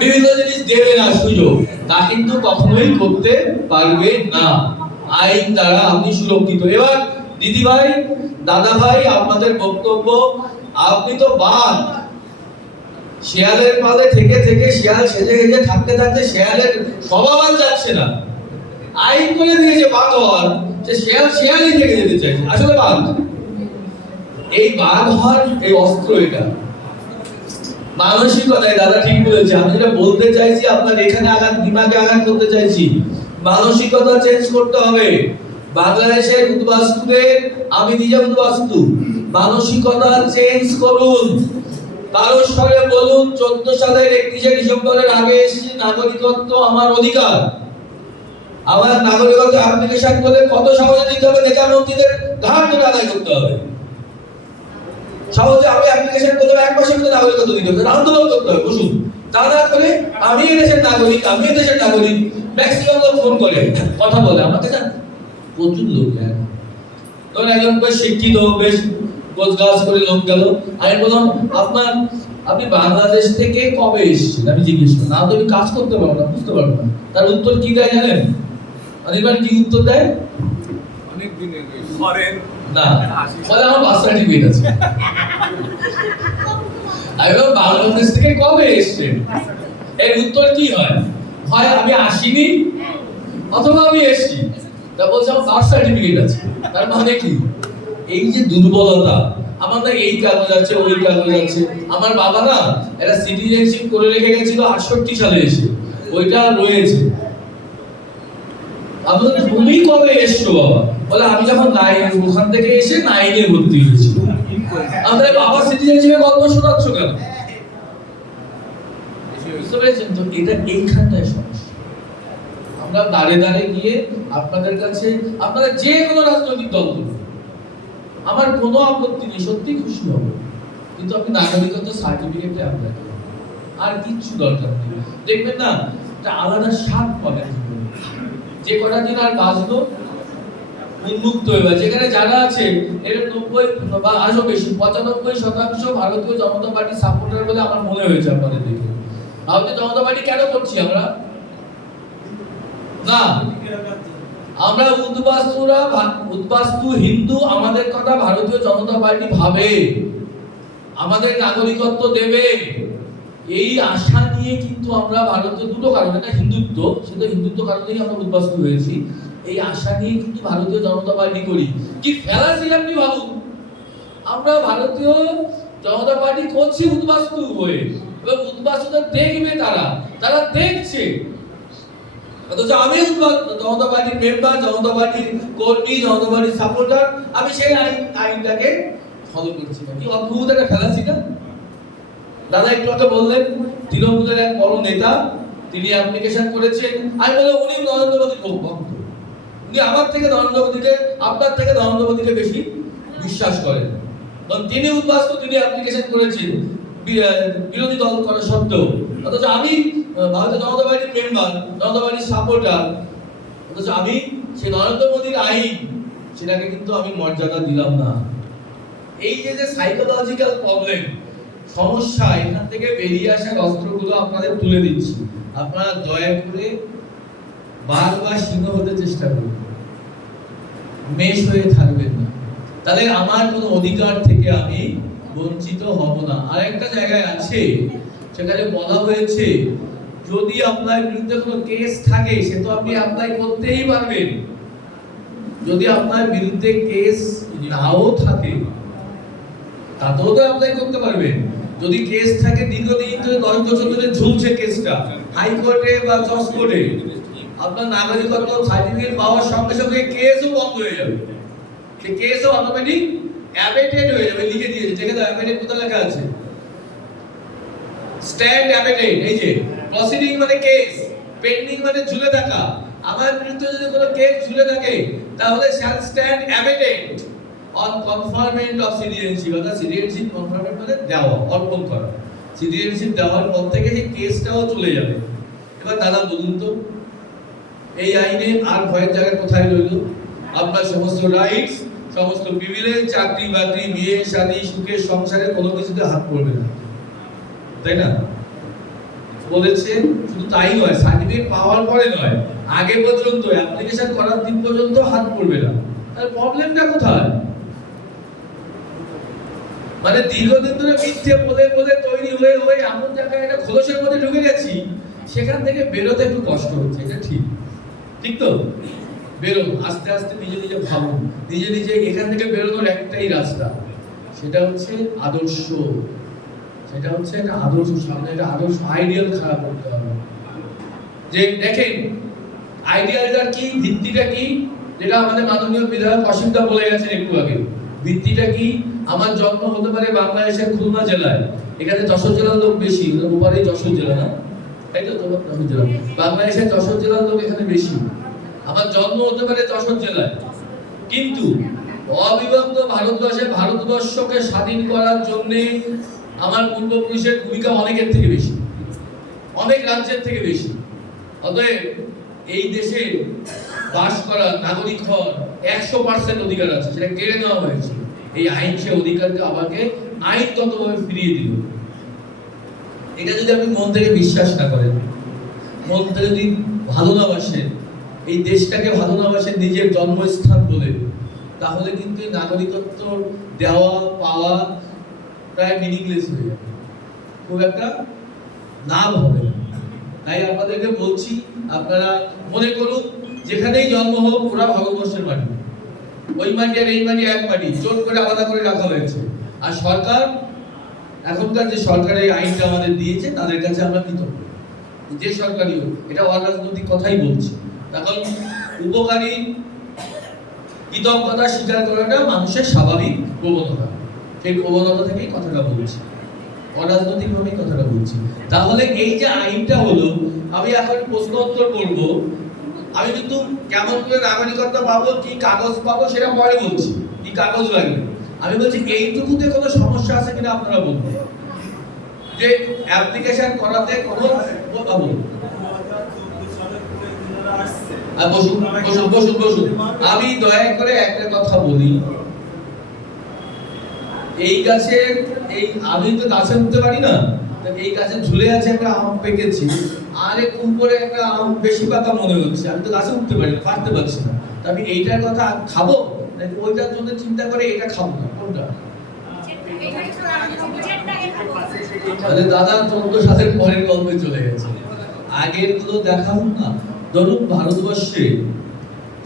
বিভিন্ন জিনিস দেবে না সুযোগ, তা কিন্তু কখনোই করতে পারবে না। আইন দ্বারা আপনি সুরক্ষিত। এবার দিদি ভাই, দাদা ভাই, আপনাদের বক্তব্য, আপনি তো বাদ, শেয়ালের পালে থেকে থেকে শিয়াল সেজে সেজে থাকতে থাকতে শেয়ালের স্বভাব আর যাচ্ছে না। আইন করে দিয়েছে বাঘ হওয়ার, যে শেয়াল শেয়ালই থেকে যেতে চাইছে, আসলে বাঘ। এই বাঘ হওয়ার এই অস্ত্র, এটা মানসিকতায় দাদা ঠিক বলেছে। আমি যেটা বলতে চাইছি, আপনার এখানে আঘাত, দিমাগে আঘাত করতে চাইছি, মানসিকতা চেঞ্জ করতে হবে। বাংলাদেশের উদ্বাস্তুদের, আমি নিজে উদ্বাস্তু, মানসিকতা চেঞ্জ করুন। কারো স্বরে বলুন, 14 সালের 31শে ডিসেম্বরের আগে এসেছি, নাগরিকত্ব আমার অধিকার। আমার নাগরিকত্ব অ্যাপ্লিকেশন করলে কত সহজে দিতে হবে, নেতা মন্ত্রীদের ঘাট ধরে আদায় করতে হবে। সহজে আমি অ্যাপ্লিকেশন করলে 1 মাসের মধ্যে নাগরিকত্ব দিতে হবে, আন্দোলন করতে হবে, বসুন। তা না করে আমি দেশের নাগরিক, আমি দেশের নাগরিক, ম্যাক্সিমাম লোক ফোন করে কথা বলে আমার কাছে, প্রচুর লোক। তখন একজন শিক্ষিত, বেশ গোছগাছ করে লোক গেল। আমি বললাম, আপনি বাংলাদেশ থেকে কবে এসেছেন? আমি জিজ্ঞেস করলাম, না তো আমি কাজ করতে পারবো না, বুঝতে পারবো না। তার উত্তর কি দেয় জানেন? অনেকবার কি উত্তর দেয়? অনেক দিন না, বলে আমার বার্থ সার্টিফিকেট আছে। আমি বললাম, বাংলাদেশ থেকে কবে এসেছেন? এর উত্তর কি হয়? হয় আমি আসিনি, অথবা আমি এসেছি। তা বলছে আমার বার্থ সার্টিফিকেট আছে। তার মানে কি? এই যে দুর্বলতা, আমার না এই কাগজ আছে, ওই কাগজ আছে। আমার বাবা না একটা সিটিজেনশিপ করে রেখে গেছিল 68 সালে এসে, ওইটা রয়েছে। আপনার তুমি কবে এসছো বাবা? বলে আমি যখন ওখান থেকে এসে 9-এ ভর্তি হয়েছি। আমাদের বাবার সিটিজেনশিপের গল্প শোনাচ্ছ কেন? বুঝতে পেরেছেন তো? এটা এইখানটায় সমস্যা। আমরা দাঁড়ে দাঁড়ে গিয়ে আপনাদের কাছে, আপনারা যে কোনো রাজনৈতিক দল করুন, আমার কোনো আপত্তি নেই, সত্যি খুশি হব, কিন্তু আপনি নাগরিকত্ব সার্টিফিকেটে অ্যাপ্লাই করুন, আর কিচ্ছু দরকার নেই। দেখবেন না, একটা আলাদা স্বাদ পাবেন। যে কটা দিন আর বাঁচলো উন্মুক্ত হয়ে, যেখানে যারা আছে এর 90 বা আরো বেশি 95% ভারতীয় জনতা পার্টি সাপোর্টার বলে আমার মনে হয়েছে আপনাদের দেখে। ভারতীয় জনতা পার্টি কেন করছি আমরা? না, আমরা উদ্বাস্তু হিন্দু, আমাদের কথা ভারতীয় জনতা পার্টি ভাবে, আমাদের নাগরিকত্ব দেবে, এই আশা নিয়ে কিন্তু আমরা ভারতীয়, দুটো কারণ, এটা হিন্দুত্ব, সেটা হিন্দুত্ব কারণেই আমরা উদ্বাস্তু হয়েছি, এই আশা নিয়ে কিন্তু ভারতীয় জনতা পার্টি করি। কি ফেলাছিল আপনি ভাবুন, আমরা ভারতীয় জনতা পার্টি করছি উদ্বাস্তু হয়ে, এবং উদ্বাস্তুদের দেখবে, তারা দেখছে। অথচ আমি জনতা পার্টির মেম্বার, জনতা পার্টির কর্মী, জনতা পার্টির সাপোর্টার, আমি সেই আইনটাকে ফলো করছি না। কি অদ্ভুত একটা ফেলাছি না? দাদা একটু আগে বললেন, তৃণমূলের এক বড় নেতা, তিনি অ্যাপ্লিকেশন করেছেন। আমি বললাম, উনি নরেন্দ্র মোদীর ভক্ত, উনি আমার থেকে নরেন্দ্র মোদীকে, আপনার থেকে নরেন্দ্র মোদীকে বেশি বিশ্বাস করেন। তিনি উদ্বাস্তু, তিনি অ্যাপ্লিকেশন করেছেন বিরোধী দল করা সত্ত্বেও। অথচ আমি ভারতীয় জনতা পার্টির মেম্বার, জনতা পার্টির সাপোর্টার, অথচ আমি সেই নরেন্দ্র মোদীর আইন, সেটাকে কিন্তু আমি মর্যাদা দিলাম না। এই যে সাইকোলজিক্যাল প্রবলেম, সমস্যা, এখান থেকে বেরিয়ে আসার অস্ত্রগুলো আপনাদের তুলে দিচ্ছি। আপনারা দয়া করে বারবার সিংহ হতে চেষ্টা করুন, মেষ হয়ে থাকবেন না, তাহলে আমার কোনো অধিকার থেকে আমি বঞ্চিত হব না। আরেকটা জায়গায় আছে, সেখানে বলা হয়েছে, যদি আপনার বিরুদ্ধে কোনো কেস থাকে, সে তো আপনি অ্যাপ্লাই করতেই পারবেন। যদি আপনার বিরুদ্ধে কেস নাও থাকে, তাতেও তো অ্যাপ্লাই করতে পারবেন। যদি কেস থাকে দীর্ঘদিন ধরে 10 বছর ধরে ঝুলছে কেসটা হাইকোর্টে বা জজ কোর্টে, আপনার নাগরিকত্ব সার্টিফিকেট পাওয়ার সঙ্গে সঙ্গে কেসও বন্ধ হয়ে যাবে। সেই কেসও অটোমেটিক অ্যাবেটেড হয়ে যাবে, লিখে দিয়েছে। দেখে দাও অ্যাবেটেড কোথায় লেখা আছে, স্ট্যান্ড অ্যাবেটেড। এই যে প্রসিডিং মানে কেস, পেন্ডিং মানে ঝুলে থাকা। আমার বিরুদ্ধে যদি কোনো কেস ঝুলে থাকে তাহলে shall stand abated on conferment of citizenship. অর্থাৎ সিটিজেনশিপ কনফার্মেন্ট মানে দেওয়া, অর্পণ করা। সিটিজেনশিপ দেওয়ার পর থেকে সেই কেসটাও চলে যাবে। এবার দাদা বলুন তো, এই আইনে আর ভয়ের জায়গা কোথায় রইল? আপনার সমস্ত রাইটস, সমস্ত প্রিভিলেজ, চাকরি বাকরি, বিয়ে শাদী, সুখের সংসারে কোনো কিছুতে হাত পড়বে না, তাই না? বলেছে শুধু তাই নয়, সার্টিফিকেট পাওয়ার পরে নয়, আগে পর্যন্ত অ্যাপ্লিকেশন করার দিন পর্যন্ত হাত পড়বে না। তাহলে প্রবলেমটা কোথায়? মানে দীর্ঘদিন ধরে মিথ্যে বলে বলে তৈরি হয়ে হয়ে এমন জায়গায় একটা খোলসের মধ্যে ঢুকে গেছি, সেখান থেকে বেরোতে একটু কষ্ট হচ্ছে। এটা ঠিক, ঠিক তো? বেরোন আস্তে আস্তে, নিজে নিজে ভাবুন, নিজে নিজে এখান থেকে বেরোনোর একটাই রাস্তা, সেটা হচ্ছে আদর্শ। সেটা হচ্ছে একটা আদর্শ, সামনে একটা আদর্শ আইডিয়াল খারাপ করতে হবে। যে দেখেন আইডিয়ালটা কি, ভিত্তিটা কি, যেটা আমাদের মাননীয় বিধায়ক অসীমদা বলে গেছেন একটু আগে। ভিত্তিটা কি? আমার জন্ম হতে পারে বাংলাদেশের খুলনা জেলায়, এখানে যশোর জেলার লোক বেশি, ওপারে যশোর জেলা না, তাই তো? যশোর জেলা, বাংলাদেশের যশোর জেলার লোক এখানে বেশি। আমার জন্ম হতে পারে যশোর জেলায়, কিন্তু অবিভক্ত ভারতবর্ষকে স্বাধীন করার জন্য আমার পূর্বপুরুষের ভূমিকা অনেকের থেকে বেশি, অনেক রাজ্যের থেকে বেশি। অতএব এই দেশে বাস করা, নাগরিক হওয়ার 100% অধিকার আছে, সেটা কেড়ে নেওয়া হয়েছে। এই আইন সে অধিকারকে আমাকে আইনগতভাবে ফিরিয়ে দিল। এটা যদি আপনি মন থেকে বিশ্বাস না করেন, মন থেকে যদি ভালো না বাসেন, এই দেশটাকে ভালো না বাসেন নিজের জন্মস্থান বলে, তাহলে কিন্তু নাগরিকত্ব দেওয়া পাওয়া প্রায় মিনিংলেস হয়ে যাবে, খুব একটা লাভ হবে না। তাই আপনাদেরকে বলছি, আপনারা মনে করুন যেখানেই জন্ম হোক পুরা ভারতবর্ষের মাটি, ওই মাটি আর এই মাটি এক মাটি, জোর করে আলাদা করে রাখা হয়েছে। আর সরকার, এখনকার যে সরকার এই আইনটা আমাদের দিয়েছে, তাদের কাছে আমরা কৃতজ্ঞ। যে সরকারই হোক, এটা অরাজনৈতিক কথাই বলছি। এখন উপকারী কৃতজ্ঞতা স্বীকার করাটা মানুষের স্বাভাবিক প্রবণতা, সেই প্রবণতা থেকেই কথাটা বলছি, অরাজনৈতিক ভাবেই কথাটা বলছি। তাহলে এই যে আইনটা হলো, আমি এখন প্রশ্ন উত্তর করব। আমি কিন্তু কেমন করে নাগরিকত্ব পাবো, কি কাগজ পাবো সেটা পরে বলছি, কি কাগজ লাগবে। আমি বলছি এইটুকুতে কোনো সমস্যা আছে কিনা আপনারা বলবেন, যে অ্যাপ্লিকেশন করাতে কোনো পাবো। বসুন বসুন বসুন বসুন, আমি দয়া করে একটা কথা বলি। এই গাছের, এই আমি তো গাছে উঠতে পারি না, এই গাছে ঝুলে আছে একটা আম পেকেছে, আর একটু উপরে একটা আম বেশি পাকা মনে হচ্ছে, আমি তো গাছে উঠতে পারি না, পারতে পারছি না। আমি এইটার কথা খাবো নাকি ওইটার জন্য চিন্তা করে এটা খাবো না? কোনটা? দাদা 14 সালের পরের গল্পে চলে গেছে, আগের গুলো দেখাও না। ধরুন ভারতবর্ষে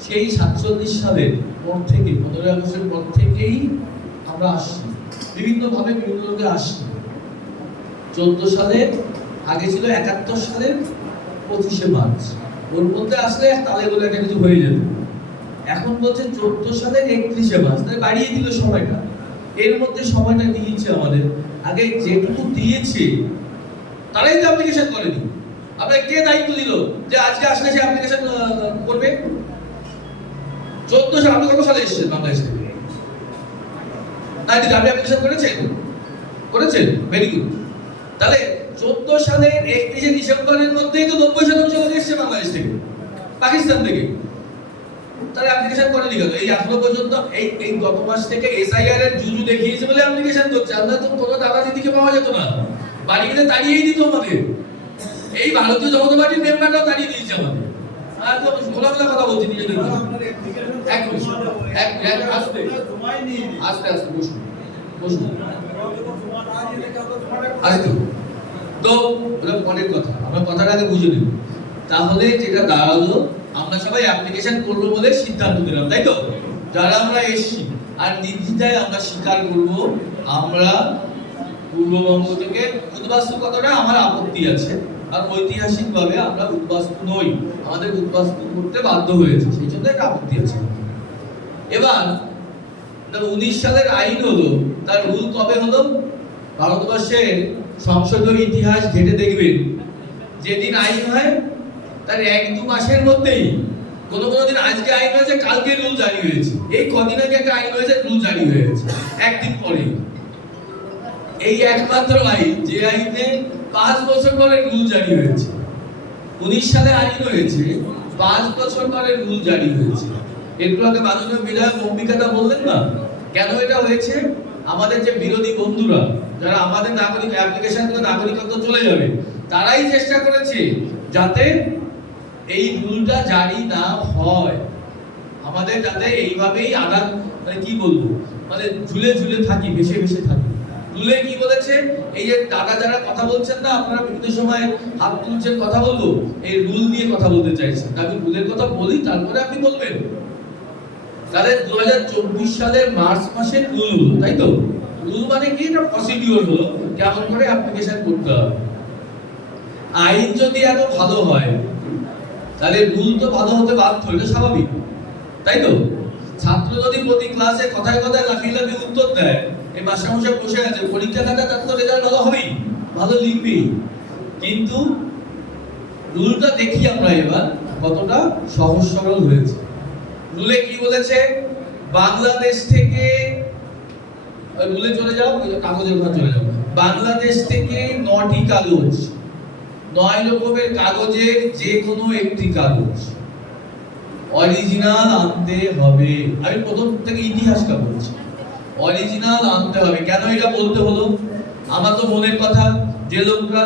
সেই 47 সালের পর থেকে, 15 আগস্টের পর থেকেই আমরা আসছি, বিভিন্ন ভাবে বিভিন্ন লোকে আসছি। 14 সালে আগে ছিল 71 সালের 25শে মার্চ, ওর মধ্যে আসলে তালে বলে একটা কিছু হয়ে যেত। এখন বলছে 14 সালের 31শে মার্চ, তাহলে বাড়িয়ে দিল সময়টা। এর মধ্যে সময়টা দিয়েছে আমাদের, আগে যেটুকু দিয়েছে তারাই তো অ্যাপ্লিকেশন করেনি। আপনাকে কে দায়িত্ব দিল যে আজকে আসলে সে অ্যাপ্লিকেশন করবে? 14 সালে, আপনি কত সালে এসেছেন বাংলাদেশ থেকে? আপনি অ্যাপ্লিকেশন করেছেন? করেছেন, ভেরি গুড। তাহলে 14 সালের 31শে ডিসেম্বরের মধ্যেই তো 90% লোক এসেছে বাংলাদেশ থেকে, পাকিস্তান থেকে। তাহলে অ্যাপ্লিকেশন করেনি কেন? এই এখনো পর্যন্ত এই গত মাস থেকে এসআইআর এর জুজু দেখিয়েছে বলে অ্যাপ্লিকেশন করছে। আমরা তো কোনো দাদা দিদিকে পাওয়া যেত না, বাড়ি গেলে তাড়িয়েই দিত আমাদের। এই ভারতীয় জনতা পার্টির মেম্বাররাও তাড়িয়ে দিয়েছে আমাদের। একদম খোলামেলা কথা বলছি নিজেদের। আস্তে আস্তে আস্তে বসুন বসুন। আস্তে তো ওটা পরের কথা, আমার কথাটা আগে বুঝে নিন। তাহলে যেটা দাঁড়ালো, আমরা সবাই অ্যাপ্লিকেশন করবো বলে সিদ্ধান্ত নিলাম, তাই তো? যারা আমরা এসছি, আর নির্দ্বিধায় আমরা স্বীকার করবো আমরা পূর্ববঙ্গ থেকে উদ্বাস্তু কথাটা আমার আপত্তি আছে, আর ঐতিহাসিকভাবে আমরা উদ্বাস্তু নই, আমাদের উদ্বাস্তু করতে বাধ্য হয়েছে, সেই জন্য একটা আপত্তি আছে। এবার 19 সালের আইন হলো, তার রুল কবে হলো? ভারতবর্ষের সংসদীয় ইতিহাস ঘেটে দেখবেন, যেদিন আইন হয় তার 1-2 মাসের মধ্যেই, কোনো দিন আজকে আইন হয়েছে কালকে রুল জারি হয়েছে, এই কদিন আগে একটা আইন হয়েছে রুল জারি হয়ে গেছে একদিন পরে। এই একমাত্র আইন যে আইনে 5 বছর পরে রুল জারি হয়েছে। 19 সালে আইন হয়েছে, 5 বছর পরে রুল জারি হয়েছে। একটু আগে মাননীয় বিধায়ক অম্বিকাদা বললেন না, কেন এটা হয়েছে? আমাদের যে বিরোধী বন্ধুরা, যারা আমাদের নাগরিক অ্যাপ্লিকেশন থেকে নাগরিকত্ব চলে যাবে, তারাই চেষ্টা করেছে যাতে এই রুলটা জারি না হয়, আমাদের যাতে এইভাবেই আদান মানে কি বলবো, মানে ঝুলে ঝুলে থাকি, ভেসে ভেসে থাকি। রুলে কি বলেছে? এই যে দাদা যারা কথা বলছেন না, আপনারা বিভিন্ন সময় হাত তুলছেন কথা বলবো, এই রুল নিয়ে কথা বলতে চাইছেন, আমি রুলের কথা বলি তারপরে আপনি বলবেন। তাহলে 2024 সালের মার্চ মাসে রুল হলো, তাই তো? রুল মানে কি? এটা প্রসিডিউর হলো, কেমন করে অ্যাপ্লিকেশন করতে হবে। আইন যদি এত ভালো হয় তাহলে রুল তো ভালো হতে বাধ্য, এটা স্বাভাবিক, তাই তো? ছাত্র যদি প্রতি ক্লাসে কথায় কথায় লাফিয়ে লাফিয়ে উত্তর দেয়, এই মাস্টারমশাই বসে আছে, পরীক্ষা থাকা তার তো রেজাল্ট ভালো হবেই, ভালো লিখবেই। কিন্তু রুলটা দেখি আমরা এবার কতটা সহজ সরল হয়েছে। রুলে কি বলেছে? বাংলাদেশ থেকে, রুলে চলে যাও, কাগজের ঘর চলে যাও, বাংলাদেশ থেকে 9টি কাগজ, 9 রকমের কাগজের যে কোনো একটি কাগজ অরিজিনাল আনতে হবে। আমি প্রথম থেকে ইতিহাসটা বলছি, অরিজিনাল আনতে হবে। কেন এটা বলতে হলো? আমার তো মনের কথা, যে লোকরা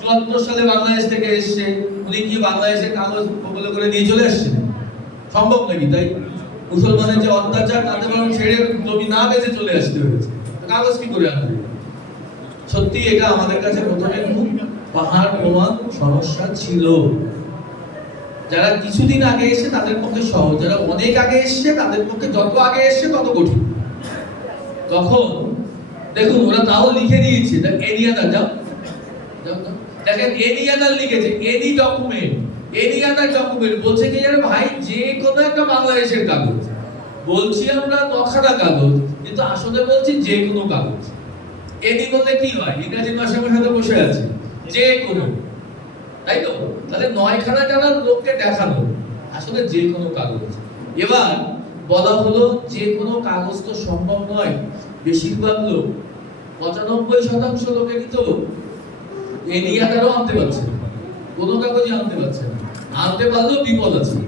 74 সালে বাংলাদেশ থেকে এসেছে, উনি কি বাংলাদেশের কাগজ বলে করে নিয়ে চলে এসেছেন? সম্ভব নাকি? তাই মুসলমানের যে অত্যাচার, তাতে বরং ছেড়ে জমি না বেঁচে চলে আসতে হয়েছে, কাগজ কি করে আনবে? সত্যি এটা আমাদের কাছে প্রথমে খুব পাহাড় প্রমাণ সমস্যা ছিল। যারা কিছুদিন আগে এসে তাদের পক্ষে সহজ, যারা অনেক আগে এসছে তাদের পক্ষে যত আগে এসছে তত কঠিন। তখন দেখুন ওরা তাও লিখে দিয়েছে, এনি আদার, যাও দেখেন এনি আদার লিখেছে, any document, any other document বলছে কি জানো ভাই, যে কোনো একটা বাংলাদেশের কাগজ। বলছি আমরা 9খানা কাগজ, কিন্তু আসলে বলছি যে কোনো কাগজ। এনি বললে কি হয়? ইংরেজি ভাষার সাথে বসে আছে, যে কোনো, তাই তো? তাহলে 9খানা টানা লোককে দেখানো, আসলে যে কোনো কাগজ। এবার বলা হলো যে কোনো কাগজ তো সম্ভব নয়, বেশিরভাগ লোক 95% লোকেরই তো এনিয়াদারও আনতে পারছে না, কোনো কাগজই আনতে পারছে না। আনতে পারলেও বিপদ আছে,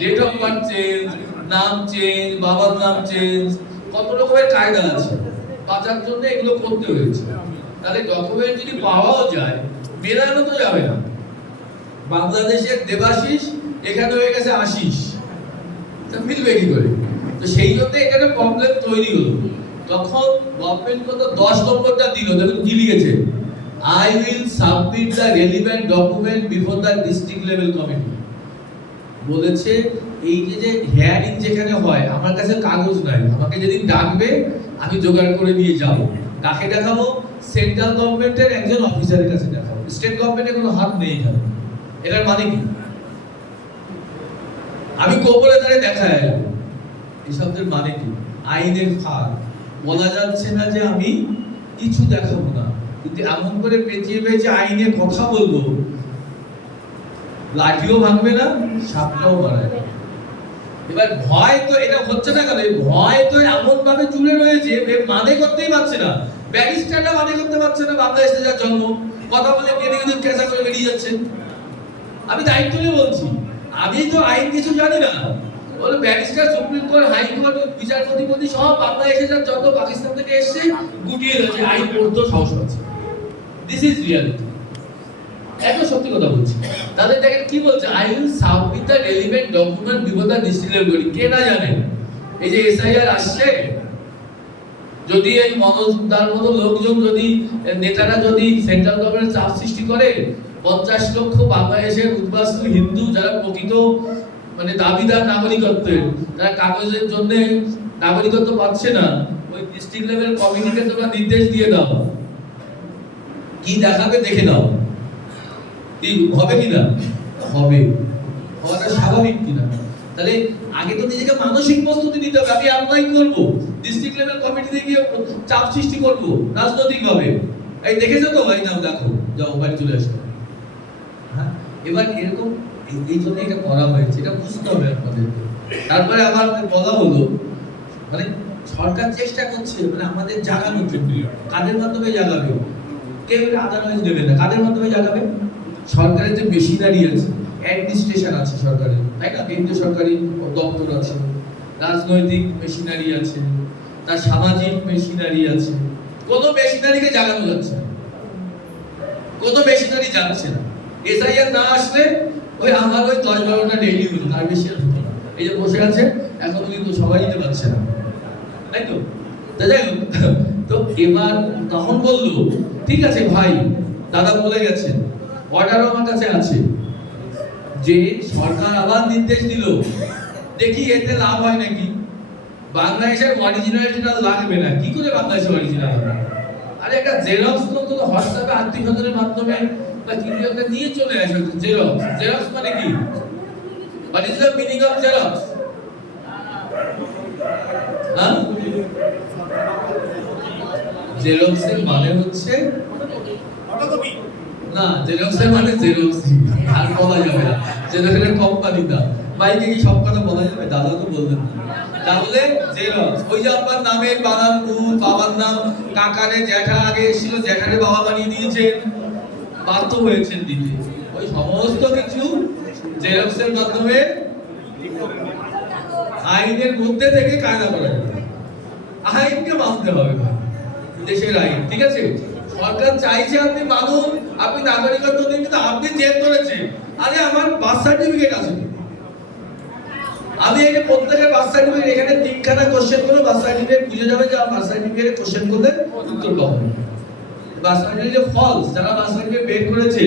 ডেট অফ বার্থ চেঞ্জ, নাম চেঞ্জ, বাবার নাম চেঞ্জ, কত রকমের কায়দা আছে, বাঁচার জন্য এগুলো করতে হয়েছে। তাহলে ডকুমেন্ট যদি পাওয়াও যায়, মেলানো তো যাবে না। বাংলাদেশের দেবাশিস এখানে হয়ে গেছে আশিস, তা মিলবে কি করে? তো সেই জন্য এখানে প্রবলেম তৈরি হলো। তখন গভর্নমেন্ট কত 10 নম্বরটা দিল, দেখুন কি লিখেছে, I will submit the relevant document before the district level committee। বলেছে এই যে হিয়ারিং যেখানে হয়, আমার কাছে কাগজ নাই, আমাকে যেদিন ডাকবে আমি জোগাড় করে নিয়ে যাব। কাকে দেখাবো? সেন্ট্রাল গভর্নমেন্টের একজন অফিসারের কাছে দেখাবো, স্টেট গভর্নমেন্টের কোনো হাত নেই এখানে। এটার মানে কি? আমি কোপরে দাঁড়িয়ে দেখায় এই শব্দের মানে কি? আইনের ফাঁক। বলা যাচ্ছে না যে আমি কিছু দেখাবো না, কিন্তু এমন করে পেঁচিয়ে পেঁচিয়ে আইনের কথা বলবো, লাঠিও ভাঙবে না, সাপটাও বাড়ায় না। এবার ভয় তো এটা হচ্ছে না কেন? ভয় তো এমন ভাবে জুড়ে রয়েছে, মানে করতেই পারছে না, ব্যারিস্টাররা মানে করতে পারছে না। বাংলাদেশে যার জন্ম, কথা বলে কেঁদে কেঁচা করে বেরিয়ে যাচ্ছেন। আমি দায়িত্ব নিয়ে বলছি, আমি তো আইন কিছু জানি না। বলে ব্যারিস্টার, সুপ্রিম কোর্ট, হাইকোর্ট, বিচারপতি সব বাংলাদেশে যার জন্ম, পাকিস্তান থেকে এসছে, গুটিয়ে রয়েছে, আইন পড়তেও সাহস আছে। দিস ইজ রিয়ালিটি, একদম সত্যি কথা বলছি। তাহলে দেখেন কি বলছে, I will submit the relevant document before the district level body. কে না জানে এই যে এসআইআর আসছে, যদি এই মনোজদার মতো লোকজন, যদি নেতারা যদি সেন্ট্রাল গভর্নমেন্ট চাপ সৃষ্টি করে, 50 লক্ষ বাংলাদেশের উদ্বাস্তু হিন্দু যারা প্রকৃত মানে দাবিদার নাগরিকত্বের, তারা কাগজের জন্য নাগরিকত্ব পাচ্ছে না, ওই ডিস্ট্রিক্ট লেভেল কমিটিকে তোমরা নির্দেশ দিয়ে দাও, কি দেখাবে দেখে নাও, কি হবে কিনা, হবে, হওয়াটা স্বাভাবিক কিনা। তাহলে আগে তো নিজেকে মানসিক প্রস্তুতি নিতে হবে। আমি অ্যাপ্লাই করবো, ডিস্ট্রিক্ট লেভেল কমিটিতে গিয়ে চাপ সৃষ্টি করবো রাজনৈতিক ভাবে, এই দেখেছো তো, এই নাও দেখো, যাও বাড়ি চলে আসো। হ্যাঁ, এবার এরকম এই জন্য এটা করা হয়েছে, এটা বুঝতে হবে আপনাদের। তারপরে আবার বলা হলো মানে সরকার চেষ্টা করছে মানে আমাদের জাগানোর জন্য। কাদের মাধ্যমে জাগাবে? কেউ আদালত দেবে না, কাদের মাধ্যমে জাগাবে? সরকারের যে মেশিনারি আছে, অ্যাডমিনিস্ট্রেশন আছে সরকারের, তাই না? কেন্দ্রীয় সরকারি দপ্তর আছে, রাজনৈতিক মেশিনারি আছে, তার সামাজিক মেশিনারি আছে। কোনো মেশিনারিকে জাগানো যাচ্ছে না, কোনো মেশিনারি যাচ্ছে না। এসআইআর না আসলে ওই আমার ওই 10-12টা ডেইলি হতো, তার বেশি আর হতো না। এই যে বসে আছে এখনো কিন্তু সবাই দিতে পারছে না, তাই তো? যাই হোক, তো এবার তখন বললো ঠিক আছে ভাই, দাদা বলে গেছেন, অর্ডারও আমার কাছে আছে, যে সরকার আবার নির্দেশ দিল, দেখি এতে লাভ হয় নাকি। বাংলাদেশের অরিজিনালিটিটা লাগবে না। কি করে বাংলাদেশের অরিজিনাল হবে? আরে একটা জেরক্স তো হোয়াটসঅ্যাপে আত্মীয়স্বজনের মাধ্যমে বা কিছু একটা নিয়ে চলে আসে। জেরক্স, জেরক্স মানে কি? What is the meaning of xerox? হ্যাঁ, জেরক্সের মানে হচ্ছে ফটোকপি না, জেরক্সের মানে জেরক্সই, আর বলা যাবে না। জেরক্সের কোম্পানি না, বাইকে কি সব কথা বলা যাবে? দাদা তো বললেন না। তাহলে জেরক্স, ওই যে আপনার নামের বানান ভুল, বাবার নাম কাকারে জ্যাঠা আগে এসেছিল, জ্যাঠারে বাবা বানিয়ে দিয়েছেন, বাধ্য হয়েছেন দিতে। ওই সমস্ত কিছু জেরক্সের মাধ্যমে আইনের মধ্যে থেকে কায়দা করা যাবে। আইনকে মানতে হবে ভাই, দেশের আইন, ঠিক আছে? সরকার চাইছে আপনি মানুন, আপনি নাগরিকত্ব দিন, কিন্তু আপনি জেদ করেছেন। আরে আমার বার্থ সার্টিফিকেট আছে, আমি এই যে প্রত্যেকের বার্থ সার্টিফিকেট, এখানে 3খানা কোশ্চেন করে বার্থ সার্টিফিকেট বুঝে যাবে যে বার্থ সার্টিফিকেটে কোশ্চেন করলে উত্তর পাবেন। বার্থ সার্টিফিকেট যে ফলস, যারা বার্থ সার্টিফিকেট বের করেছে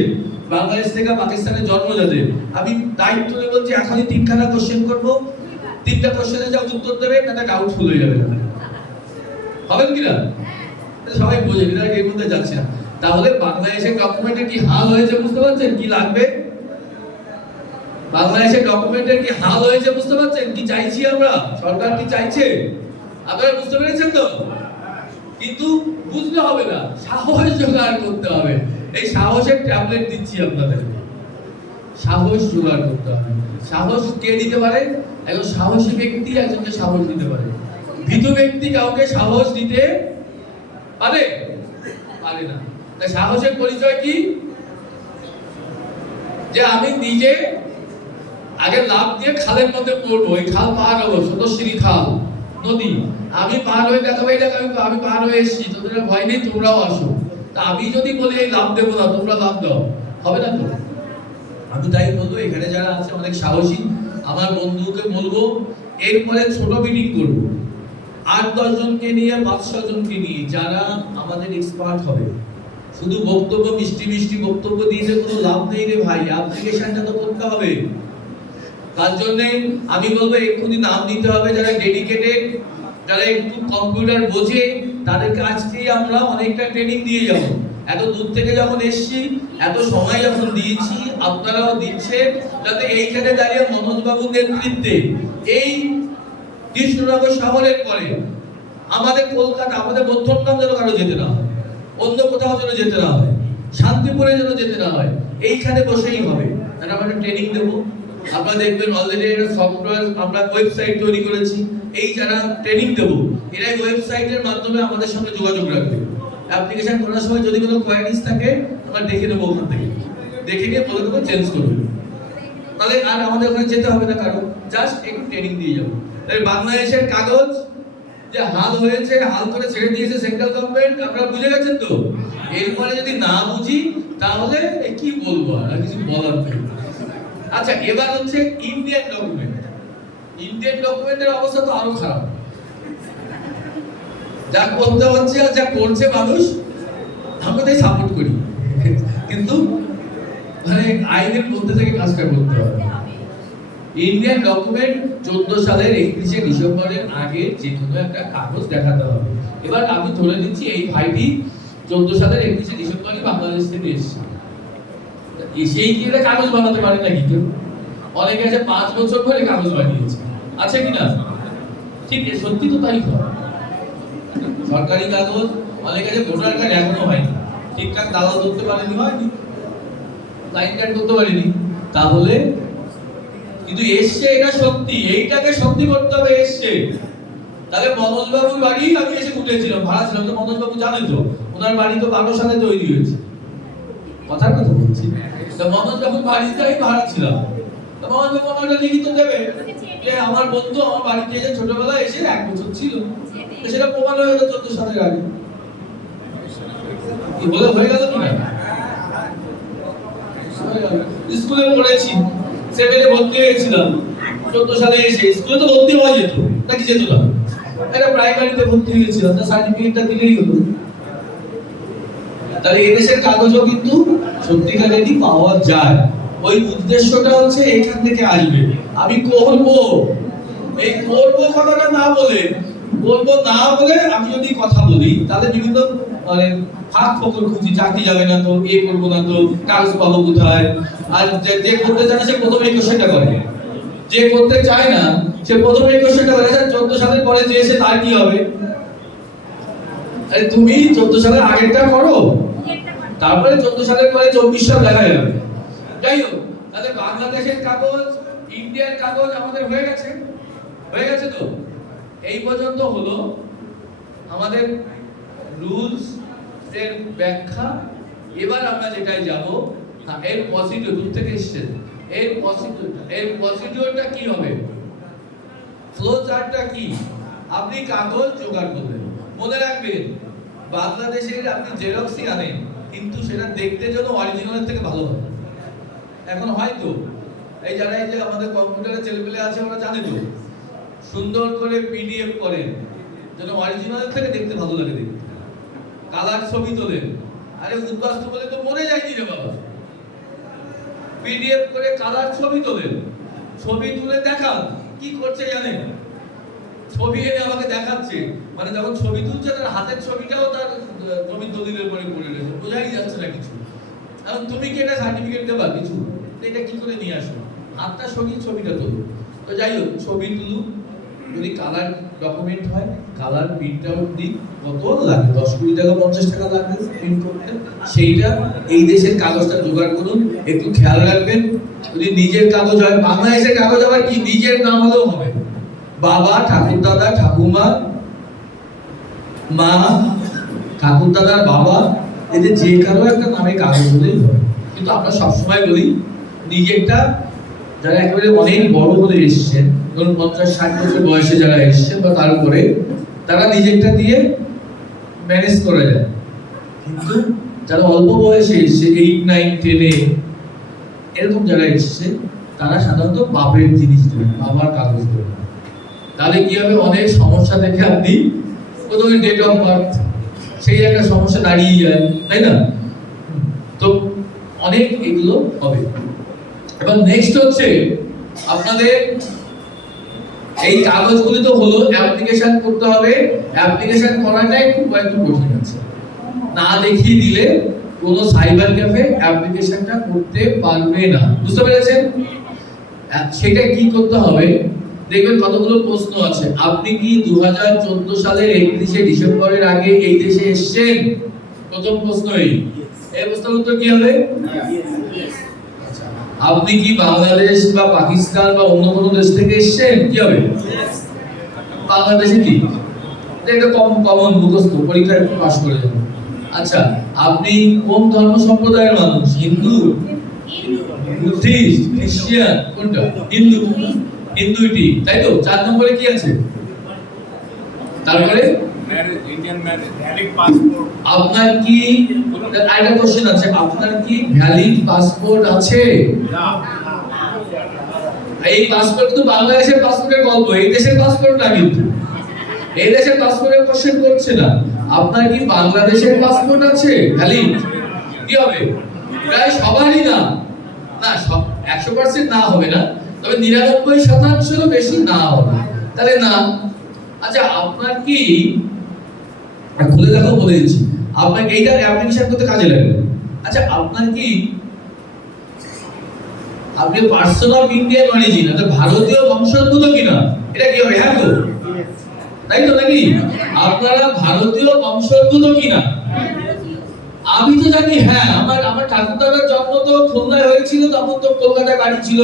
বাংলাদেশ থেকে পাকিস্তানে জন্ম যাদের, আমি দায়িত্ব নিয়ে বলছি এখনই 3খানা কোশ্চেন করব, 3টা কোশ্চেনে যা উত্তর দেবে তাতে ডাউটফুল হয়ে যাবে, হবেন কিনা? সবাই বোঝে, এরা এর মধ্যে যাচ্ছে না। তাহলে বাংলাদেশের ডকুমেন্টের কি হাল হয়েছে বুঝতে পারছেন? কি লাগবে? বাংলাদেশের ডকুমেন্টের কি হাল হয়েছে বুঝতে পারছেন? কি চাইছি আমরা, সরকার কি চাইছে, আপনারা বুঝতে পেরেছেন তো? কিন্তু বুঝতে হবে না, সাহস জোগাড় করতে হবে। এই সাহসের ট্যাবলেট দিচ্ছি আপনাদের, সাহস জোগাড় করতে হবে। সাহস কে দিতে পারে? একজন সাহসী ব্যক্তি একজনকে সাহস দিতে পারে। ভীতু ব্যক্তি কাউকে সাহস দিতে পারে পারে না। তাই সাহসের পরিচয় কি? যে আমি নিজে আগে লাফ দিয়ে খালের মধ্যে পড়বো, এই খাল পার হবো, স্রোতস্বিনী খাল, নদী, আমি পার হয়ে দেখাবো, এই দেখো আমি পার হয়ে এসেছি, তোদের ভয় নেই, তোমরাও আসো। তা আমি যদি বলি এই লাফ দেবো না, তোমরা লাফ দাও, হবে না তো? আমি তাই বলবো, এখানে যারা আছে অনেক সাহসী, আমার বন্ধুকে বলবো এরপরে ছোট মিটিং করবো, 8-10 জনকে নিয়ে, 500 জনকে নিয়ে, যারা আমাদের এক্সপার্ট হবে। শুধু বক্তব্য, মিষ্টি মিষ্টি বক্তব্য দিয়ে কোনো লাভ নেই রে ভাই, অ্যাপ্লিকেশনটা তো করতে হবে। তার জন্য আমি বলবো এক্ষুনি নাম দিতে হবে যারা ডেডিকেটেড, যারা একটু কম্পিউটার বোঝে, তাদেরকে আজকেই আমরা অনেকটা ট্রেনিং দিয়ে যাব। এত দূর থেকে যখন এসেছি, এত সময় যখন দিয়েছি, আপনারাও দিচ্ছেন, যাতে এইখানে দাঁড়িয়ে মনোজ বাবুর নেতৃত্বে এই কৃষ্ণনগর শহরের পরে আমাদের কলকাতা, আমাদের মধ্যমগ্রাম যেন কারো যেতে না হয়, অন্য কোথাও যেন যেতে না হয়, শান্তিপুরে যেন যেতে না হয়, এইখানে বসেই হবে। তাহলে আমরা ট্রেনিং দেবো। আপনারা দেখবেন অলরেডি একটা সফটওয়্যার আমরা ওয়েবসাইট তৈরি করেছি। এই যারা ট্রেনিং দেবো, এরা ওয়েবসাইটের মাধ্যমে আমাদের সঙ্গে যোগাযোগ রাখবে। অ্যাপ্লিকেশন করার সময় যদি কোনো কোয়ারিজ থাকে আমরা দেখে নেবো, ওখান থেকে দেখে নিয়ে বলে দেবো চেঞ্জ করবে। তাহলে আর আমাদের ওখানে যেতে হবে না কারো, জাস্ট একটু ট্রেনিং দিয়ে যাবো। তাই বাংলাদেশের কাগজ যে হাল হয়েছে, হাল করে ছেড়ে দিয়েছে সেন্ট্রাল গভর্নমেন্ট, আপনারা বুঝে গেছেন তো? এরপরে যদি না বুঝি তাহলে কি বলবো, আর কিছু বলার নেই। আচ্ছা, এবার হচ্ছে ইন্ডিয়ান ডকুমেন্ট। ইন্ডিয়ান ডকুমেন্টের অবস্থা তো আরো খারাপ। যা করতে হচ্ছে আর যা করছে মানুষ, আমরা তাই সাপোর্ট করি, কিন্তু মানে আইনের মধ্যে থেকে কাজটা করতে হবে। ইন্ডিয়ান ডকুমেন্ট 14 সালের 31শে ডিসেম্বরের আগে যে কোনো একটা কাগজ দেখাতে হবে। এবার আমি ধরে নিচ্ছি এই ভাইটি 14 সালের 31শে ডিসেম্বরই বাংলাদেশ থেকে এসেছে। এসেই কি এটা কাগজ বানাতে পারে নাকি কেউ? অনেকে আছে 5 বছর ধরে কাগজ বানিয়েছে, আছে কিনা? ঠিক সত্যি তো তাই হয়। সরকারি কাগজ অনেকে আছে ভোটার কার্ড এখনো হয়নি, ঠিকঠাক দাওয়া ধরতে পারেনি, হয়নি, লাইন কার্ড করতে পারেনি, তাহলে কিন্তু এসছে, এটা সত্যি, এইটাকে সত্যি করতে হবে। এসছে, তাহলে মনোজ বাবুর বাড়ি আমি এসে উঠেছিলাম, ভাড়া ছিলাম তো। মনোজ বাবু জানেন তো, ওনার বাড়ি তো 12 সালে তৈরি হয়েছে, কথার কথা বলছি। তো মনোজ বাবুর বাড়িতে আমি ভাড়া ছিলাম। তো মনোজ বাবু আমাকে লিখিত দেবে যে আমার বন্ধু আমার বাড়িতে এসে ছোটবেলায় এসে 1 বছর ছিল, সেটা প্রমাণ হয়ে গেল 14 সালের আগে। কি বলে হয়ে গেল কিনা? স্কুলে পড়েছি, 7-এ ভর্তি হয়েছিলাম 14 সালে এসে। স্কুলে তো ভর্তি হওয়া যেত নাকি যেত না? এটা প্রাইমারিতে ভর্তি হয়েছিলাম, তার সার্টিফিকেটটা দিলেই হলো। তাহলে এদেশের কাগজও কিন্তু সত্যিকারেরই পাওয়া যায়। ওই উদ্দেশ্যটা হচ্ছে এখান থেকে আসবে। আমি করব, এই করব কথাটা না বলে, করব না বলে আমি যদি কথা বলি, তাহলে বিভিন্ন মানে ফাঁক ফকর খুঁজি, চাকরি যাবে না তো, এ করবো না তো, কাগজ পাবো কোথায়। আর যে করতে চায় না সে প্রথমে কোশ্চেনটা করে, যে করতে চায় না সে প্রথমে কোশ্চেনটা করে, 14 সালের পরে যে এসে তার কি হবে? আরে তুমি 14 সালের আগেরটা করো, তারপরে 14 সালের পরে 24 সাল দেখা যাবে। যাই হোক, তাহলে বাংলাদেশের কাগজ, ইন্ডিয়ার কাগজ আমাদের হয়ে গেছে, হয়ে গেছে তো। এই পর্যন্ত হলো আমাদের রুলস এর ব্যাখ্যা। এবার আমরা যেটাই যাব, এর প্রসিডিউর, দূর থেকে এসেছেন, এর প্রসিডিউরটা কি হবে, ফ্লো চার্টটা কি। আপনি কাগজ জোগাড় করবেন, মনে রাখবেন বাংলাদেশের আপনি জেরক্সই আনেন, কিন্তু সেটা দেখতে যেন অরিজিনালের থেকে ভালো হয়। এখন হয়তো এই যারা এই যে আমাদের কম্পিউটারে ছেলেপেলে আছে ওরা জানে তো, সুন্দর করে পিডিএফ করেন যেন অরিজিনালের থেকে দেখতে ভালো লাগে দেখতে। কালার ছবি তোলেন, আরে উদ্বাস্তু বলে তো মরে যায়নি রে বাবা। পিডিএফ করে কালার ছবি তোলেন, ছবি তুলে দেখান, কি করছে জানেন? ছবি এনে আমাকে দেখাচ্ছে, মানে যখন ছবি তুলছে তার হাতের ছবিটাও তার জমির দলিলের উপরে পড়ে রয়েছে, বোঝাই যাচ্ছে না কিছু। এখন তুমি কি এটা সার্টিফিকেট দেবা কিছু? এটা কি করে নিয়ে আসো? হাতটা সরিয়ে ছবিটা তোলো। তো যাই হোক, ছবি তুলুন, যদি কালার ডকুমেন্ট হয় কালার প্রিন্ট আউট দিই, কত লাগে? 10-20 টাকা 50 টাকা লাগবে প্রিন্ট করতে। সেইটা এই দেশের কাগজটা জোগাড় করুন। একটু খেয়াল রাখবেন, যদি নিজের কাগজ হয়, বাংলাদেশের কাগজ আবার কি নিজের নাম হলেও হবে, বাবা, ঠাকুরদাদা, ঠাকুমা, মা, ঠাকুরদাদার বাবা, এদের যে কারো একটা নামে কাগজ হলেই হয়। কিন্তু আমরা সবসময় বলি নিজেরটা, যারা একেবারে অনেক বড় হয়ে এসেছেন, ধরুন 50-60 বছর বয়সে যারা এসেছেন বা তারপরে, তারা নিজেরটা দিয়ে ম্যানেজ করে যায়। কিন্তু যারা অল্প বয়সে এসছে, 8, 9, 10-এ এরকম যারা এসছে, তারা সাধারণত বাপের জিনিস দেবেন, বাবার কাগজ দেবেন। তাহলে কি হবে? অনেক সমস্যা থেকে আপনি প্রথমে ডেট অফ বার্থ, সেই একটা সমস্যা দাঁড়িয়ে যায়, তাই না? তো অনেক এগুলো হবে। এবার নেক্সট হচ্ছে আপনাদের এই কাগজগুলি তো হলো, অ্যাপ্লিকেশন করতে হবে। অ্যাপ্লিকেশন করাটা একটু কঠিন আছে, না দেখিয়ে দিলে কোনো সাইবার ক্যাফে অ্যাপ্লিকেশনটা করতে পারবে না, বুঝতে পেরেছেন? সেটা কি করতে হবে দেখবেন, কতগুলো প্রশ্ন আছে। আপনি কি 2014 সালের 31শে ডিসেম্বরের আগে এই দেশে এসেছেন? প্রথম প্রশ্ন এই প্রশ্নের উত্তর কি হবে? আপনি কি বাংলাদেশ বা পাকিস্তান বা অন্য কোনো দেশ থেকে এসেছেন? কি হবে? বাংলাদেশে কি? এটা কমন মুখস্থ, পরীক্ষায় পাস করে যাবেন। আচ্ছা, আপনি কোন ধর্ম সম্প্রদায়ের মানুষ? হিন্দু, বুদ্ধিস্ট, খ্রিস্টান, কোনটা? হিন্দু, হিন্দুইটি, তাই তো? 4 নম্বরে কি আছে? তারপরে ইন্ডিয়ান ভ্যালিড পাসপোর্ট। আপনার কি আরেকটা কোশ্চেন আছে, আপনার কি ভ্যালিড পাসপোর্ট আছে? না। এই পাসপোর্ট তো বাংলাদেশের পাসপোর্টের গল্প, এই দেশের পাসপোর্ট না। কিন্তু এই দেশের পাসপোর্টের কোশ্চেন করছে না। আপনার কি বাংলাদেশের পাসপোর্ট আছে ভ্যালিড? কি হবে? প্রায় সবারই না, না সব 100% না হবে না, তবে 99% বেশি না হবে, তাহলে না। আচ্ছা, আপনার কি, খুলে দেখো বলে দিচ্ছি, আপনাকে এইটা অ্যাপ্লিকেশন করতে কাজে লাগবে। আচ্ছা আপনার কি আপনি পার্সন অফ ইন্ডিয়ান অরিজিন অর্থাৎ ভারতীয় বংশোদ্ভূত কিনা এটা কি হবে? হ্যাঁ তো, তাই তো নাকি? আপনারা ভারতীয় বংশোদ্ভূত কিনা? আমি তো জানি হ্যাঁ, আমার ঠাকুরদাদার জন্ম তো খুলনায় হয়েছিল, তখন তো কলকাতায় বাড়ি ছিল,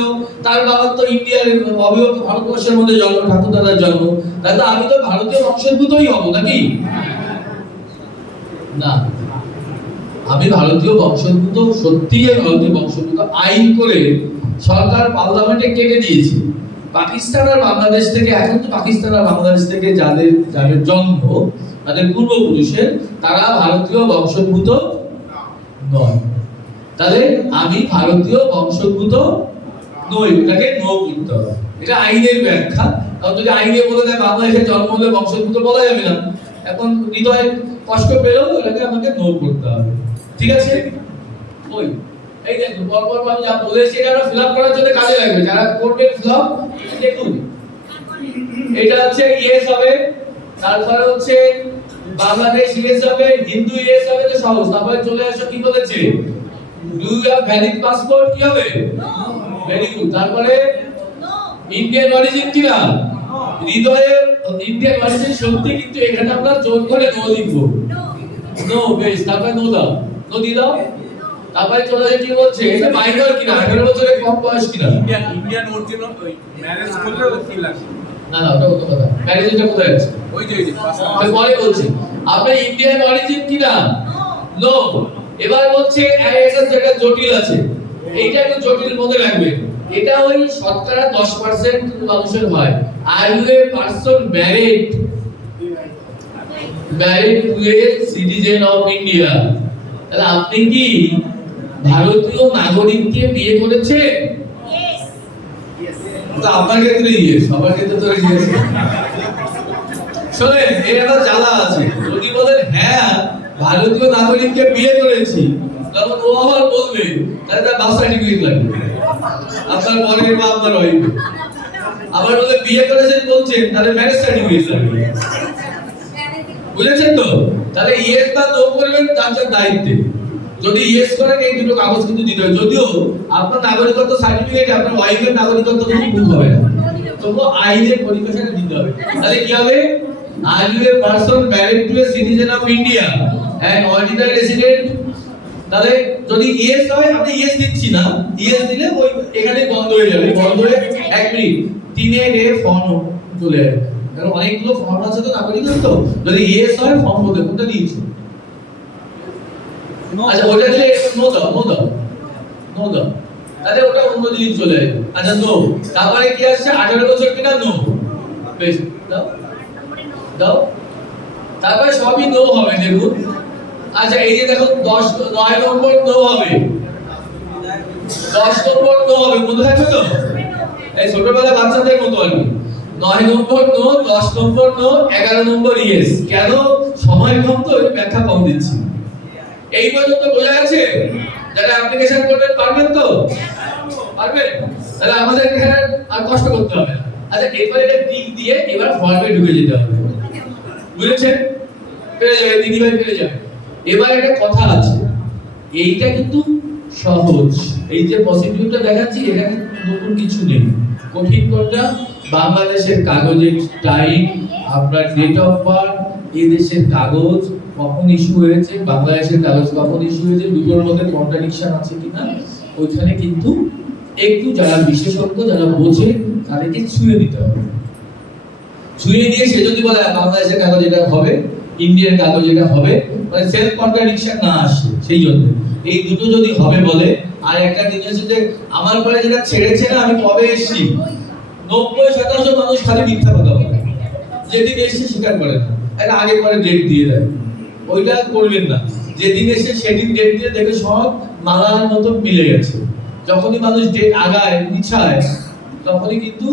তার বাবা তো ইন্ডিয়ার অবিভক্ত ভারতবর্ষের মধ্যে জন্ম, ঠাকুরদাদার জন্ম, তাহলে আমি তো ভারতীয় বংশোদ্ভূতই হব নাকি? না, আমি ভারতীয় বংশোদ্ভূত, সত্যিই ভারতীয় বংশোদ্ভূত। আইন করে সরকার পার্লামেন্টে কেটে দিয়েছে পাকিস্তান আর বাংলাদেশ থেকে, এখন তো পাকিস্তান আর বাংলাদেশ থেকে যাদের যাদের জন্ম, তাদের পূর্বপুরুষের, তারা ভারতীয় বংশোদ্ভূত নয়। তাহলে আমি ভারতীয় বংশোদ্ভূত নই, ওটাকে নো করতে হবে। এটা আইনের ব্যাখ্যা। কারণ যদি আইনে বলে দেয় বাংলাদেশে জন্ম হলে বংশোদ্ভূত, বলা যাবে না। এখন হৃদয়ে কষ্ট পেলেও এটাকে আমাকে নো করতে হবে। ঠিক আছে? ওই এই দেখুন পরপর আমি যা বলেছি এটা ফিল আপ করার জন্য কাজে লাগবে। যারা করবেন ফিল আপ, দেখুন এটা হচ্ছে ইয়েস হবে, তারপরে হচ্ছে বাংলাদেশ ইয়েস হবে, হিন্দু ইয়েস হবে, তো সহজ। তারপরে চলে আসো কি বলেছে, do you have valid passport, কি হবে? Very good. তারপরে ইন্ডিয়ান অরিজিন কি না, হৃদয়ে ইন্ডিয়ান অরিজিন সত্যি, কিন্তু এখানে আমরা জোর করে নো লিখবো। নো, বেশ। তারপরে নো দাও, নো দিয়ে দাও। তারপরে চলে আসে কি বলছে, এটা মাইনর কিনা, 18 বছরের কম বয়স কিনা। ইন্ডিয়ান অরিজিন ওই ম্যারেজ করলে কি লাগে? না না, ওটা কত কথা, ম্যারেজটা কোথায় আছে? ওই যে পরে বলছি আপনি ইন্ডিয়ান অরিজিন কিনা, নো। এবার বলছে এটা যেটা জটিল আছে, এইটা একটু জটিল মনে রাখবে। এটা ওই শতকরা 10% মানুষের হয়। Are you a person married to a citizen of India? তাহলে আপনি কি ভারতীয় নাগরিককে বিয়ে করেছেন? তো আপনার ক্ষেত্রে ইয়েস, সবার ক্ষেত্রে তো ইয়েস। শুনেন, এর একটা জ্বালা আছে। যদি বলেন হ্যাঁ ভারতীয় নাগরিককে বিয়ে করেছি, তখন ও আবার বলবে তাহলে তার বার্থ সার্টিফিকেট লাগবে, আপনার বোনের বা আপনার ওয়াইফের। আবার বলে বিয়ে করেছেন বলছেন, তাহলে ম্যারেজ সার্টিফিকেট লাগবে। বুঝেছেন তো? তাহলে ইয়েস বা নো করবেন তার যার দায়িত্বে। যদি ইয়েস করেন এই দুটো কাগজ কিন্তু দিতে হবে। যদিও আপনার নাগরিকত্ব সার্টিফিকেটে আপনার ওয়াইফের নাগরিকত্ব কিন্তু প্রুফ হবে না, তবুও আইনের পরিভাষাটা দিতে হবে। তাহলে কি হবে, are you a person married to a citizen of India and ordinary resident. তাহলে যদি ইয়েস হয়, আপনি ইয়েস দিচ্ছি না, ইয়েস দিলে ওই এখানে বন্ধ হয়ে যাবে। বন্ধ হয়ে 1 মিনিট 3 এ ফর্ম চলে যাবে, কারণ অনেকগুলো ফর্ম আছে তো নাগরিকত্ব। যদি ইয়েস হয় ফর্ম বলতে কোনটা দিয়েছো, আচ্ছা ওটা দিলে নো দাও, নো দাও, নো দাও, তাহলে ওটা অন্য দিন চলে যাবে। আচ্ছা নো, তারপরে কি আসছে 18 বছর কিনা, নো, বেশ দাও দাও। তারপরে সবই নো হবে, দেখুন। আচ্ছা এই যে দেখুন 9 নম্বর নো হবে, 10 নম্বর নো হবে, মনে থাকবে তো? এই ছোটবেলা বাচ্চাদের মতো আর কি। 9 নম্বর নো, 10 নম্বর নো, 11 নম্বর ইয়েস। কেন? সময় কম তো, ব্যাখ্যা কম দিচ্ছি। এই পর্যন্ত বোঝা গেছে? যারা অ্যাপ্লিকেশন করবেন পারবেন তো? পারবেন? তাহলে আমাদের এখানে আর কষ্ট করতে হবে না। আচ্ছা এরপরে এটা টিক দিয়ে এবার ফর্মে ঢুকে যেতে হবে। বুঝেছেন? পেয়ে যাবে, দিদি ভাই পেয়ে যাবে। এবার একটা কথা আছে, এইটা কিন্তু সহজ। এই যে প্রসিডিউরটা দেখাচ্ছি, এখানে নতুন কিছু নেই। কঠিন কোনটা? বাংলাদেশের কাগজের টাইম, আপনার ডেট অফ বার্থ, এই দেশের কাগজ কখন ইস্যু হয়েছে, বাংলাদেশের কাগজ কখন ইস্যু হয়েছে, দুটোর মধ্যে কন্ট্রাডিকশন আছে কিনা, ওইখানে কিন্তু একটু যারা বিশেষজ্ঞ, যারা বোঝে, তাদেরকে ছুঁয়ে দিতে হবে। ছুঁয়ে দিয়ে সে যদি বলে বাংলাদেশের কাগজ এটা হবে, ইন্ডিয়ার কাগজ এটা হবে, মানে সেলফ কন্ট্রাডিকশন না আসে, সেই জন্য এই দুটো যদি হবে বলে। আর একটা জিনিস হচ্ছে যে আমার পরে যেটা ছেড়েছে না, আমি কবে এসেছি, 90% মানুষ খালি মিথ্যা কথা বলে, যেদিন এসে স্বীকার করে না, এটা আগে পরে ডেট দিয়ে দেয়। ওইটা করবেন না। যেদিন এসে সেদিন ডেট দিয়ে দেখে সব মালার মতো মিলে গেছে। যখনই মানুষ ডেট আগায়, পিছায়, তখনই কিন্তু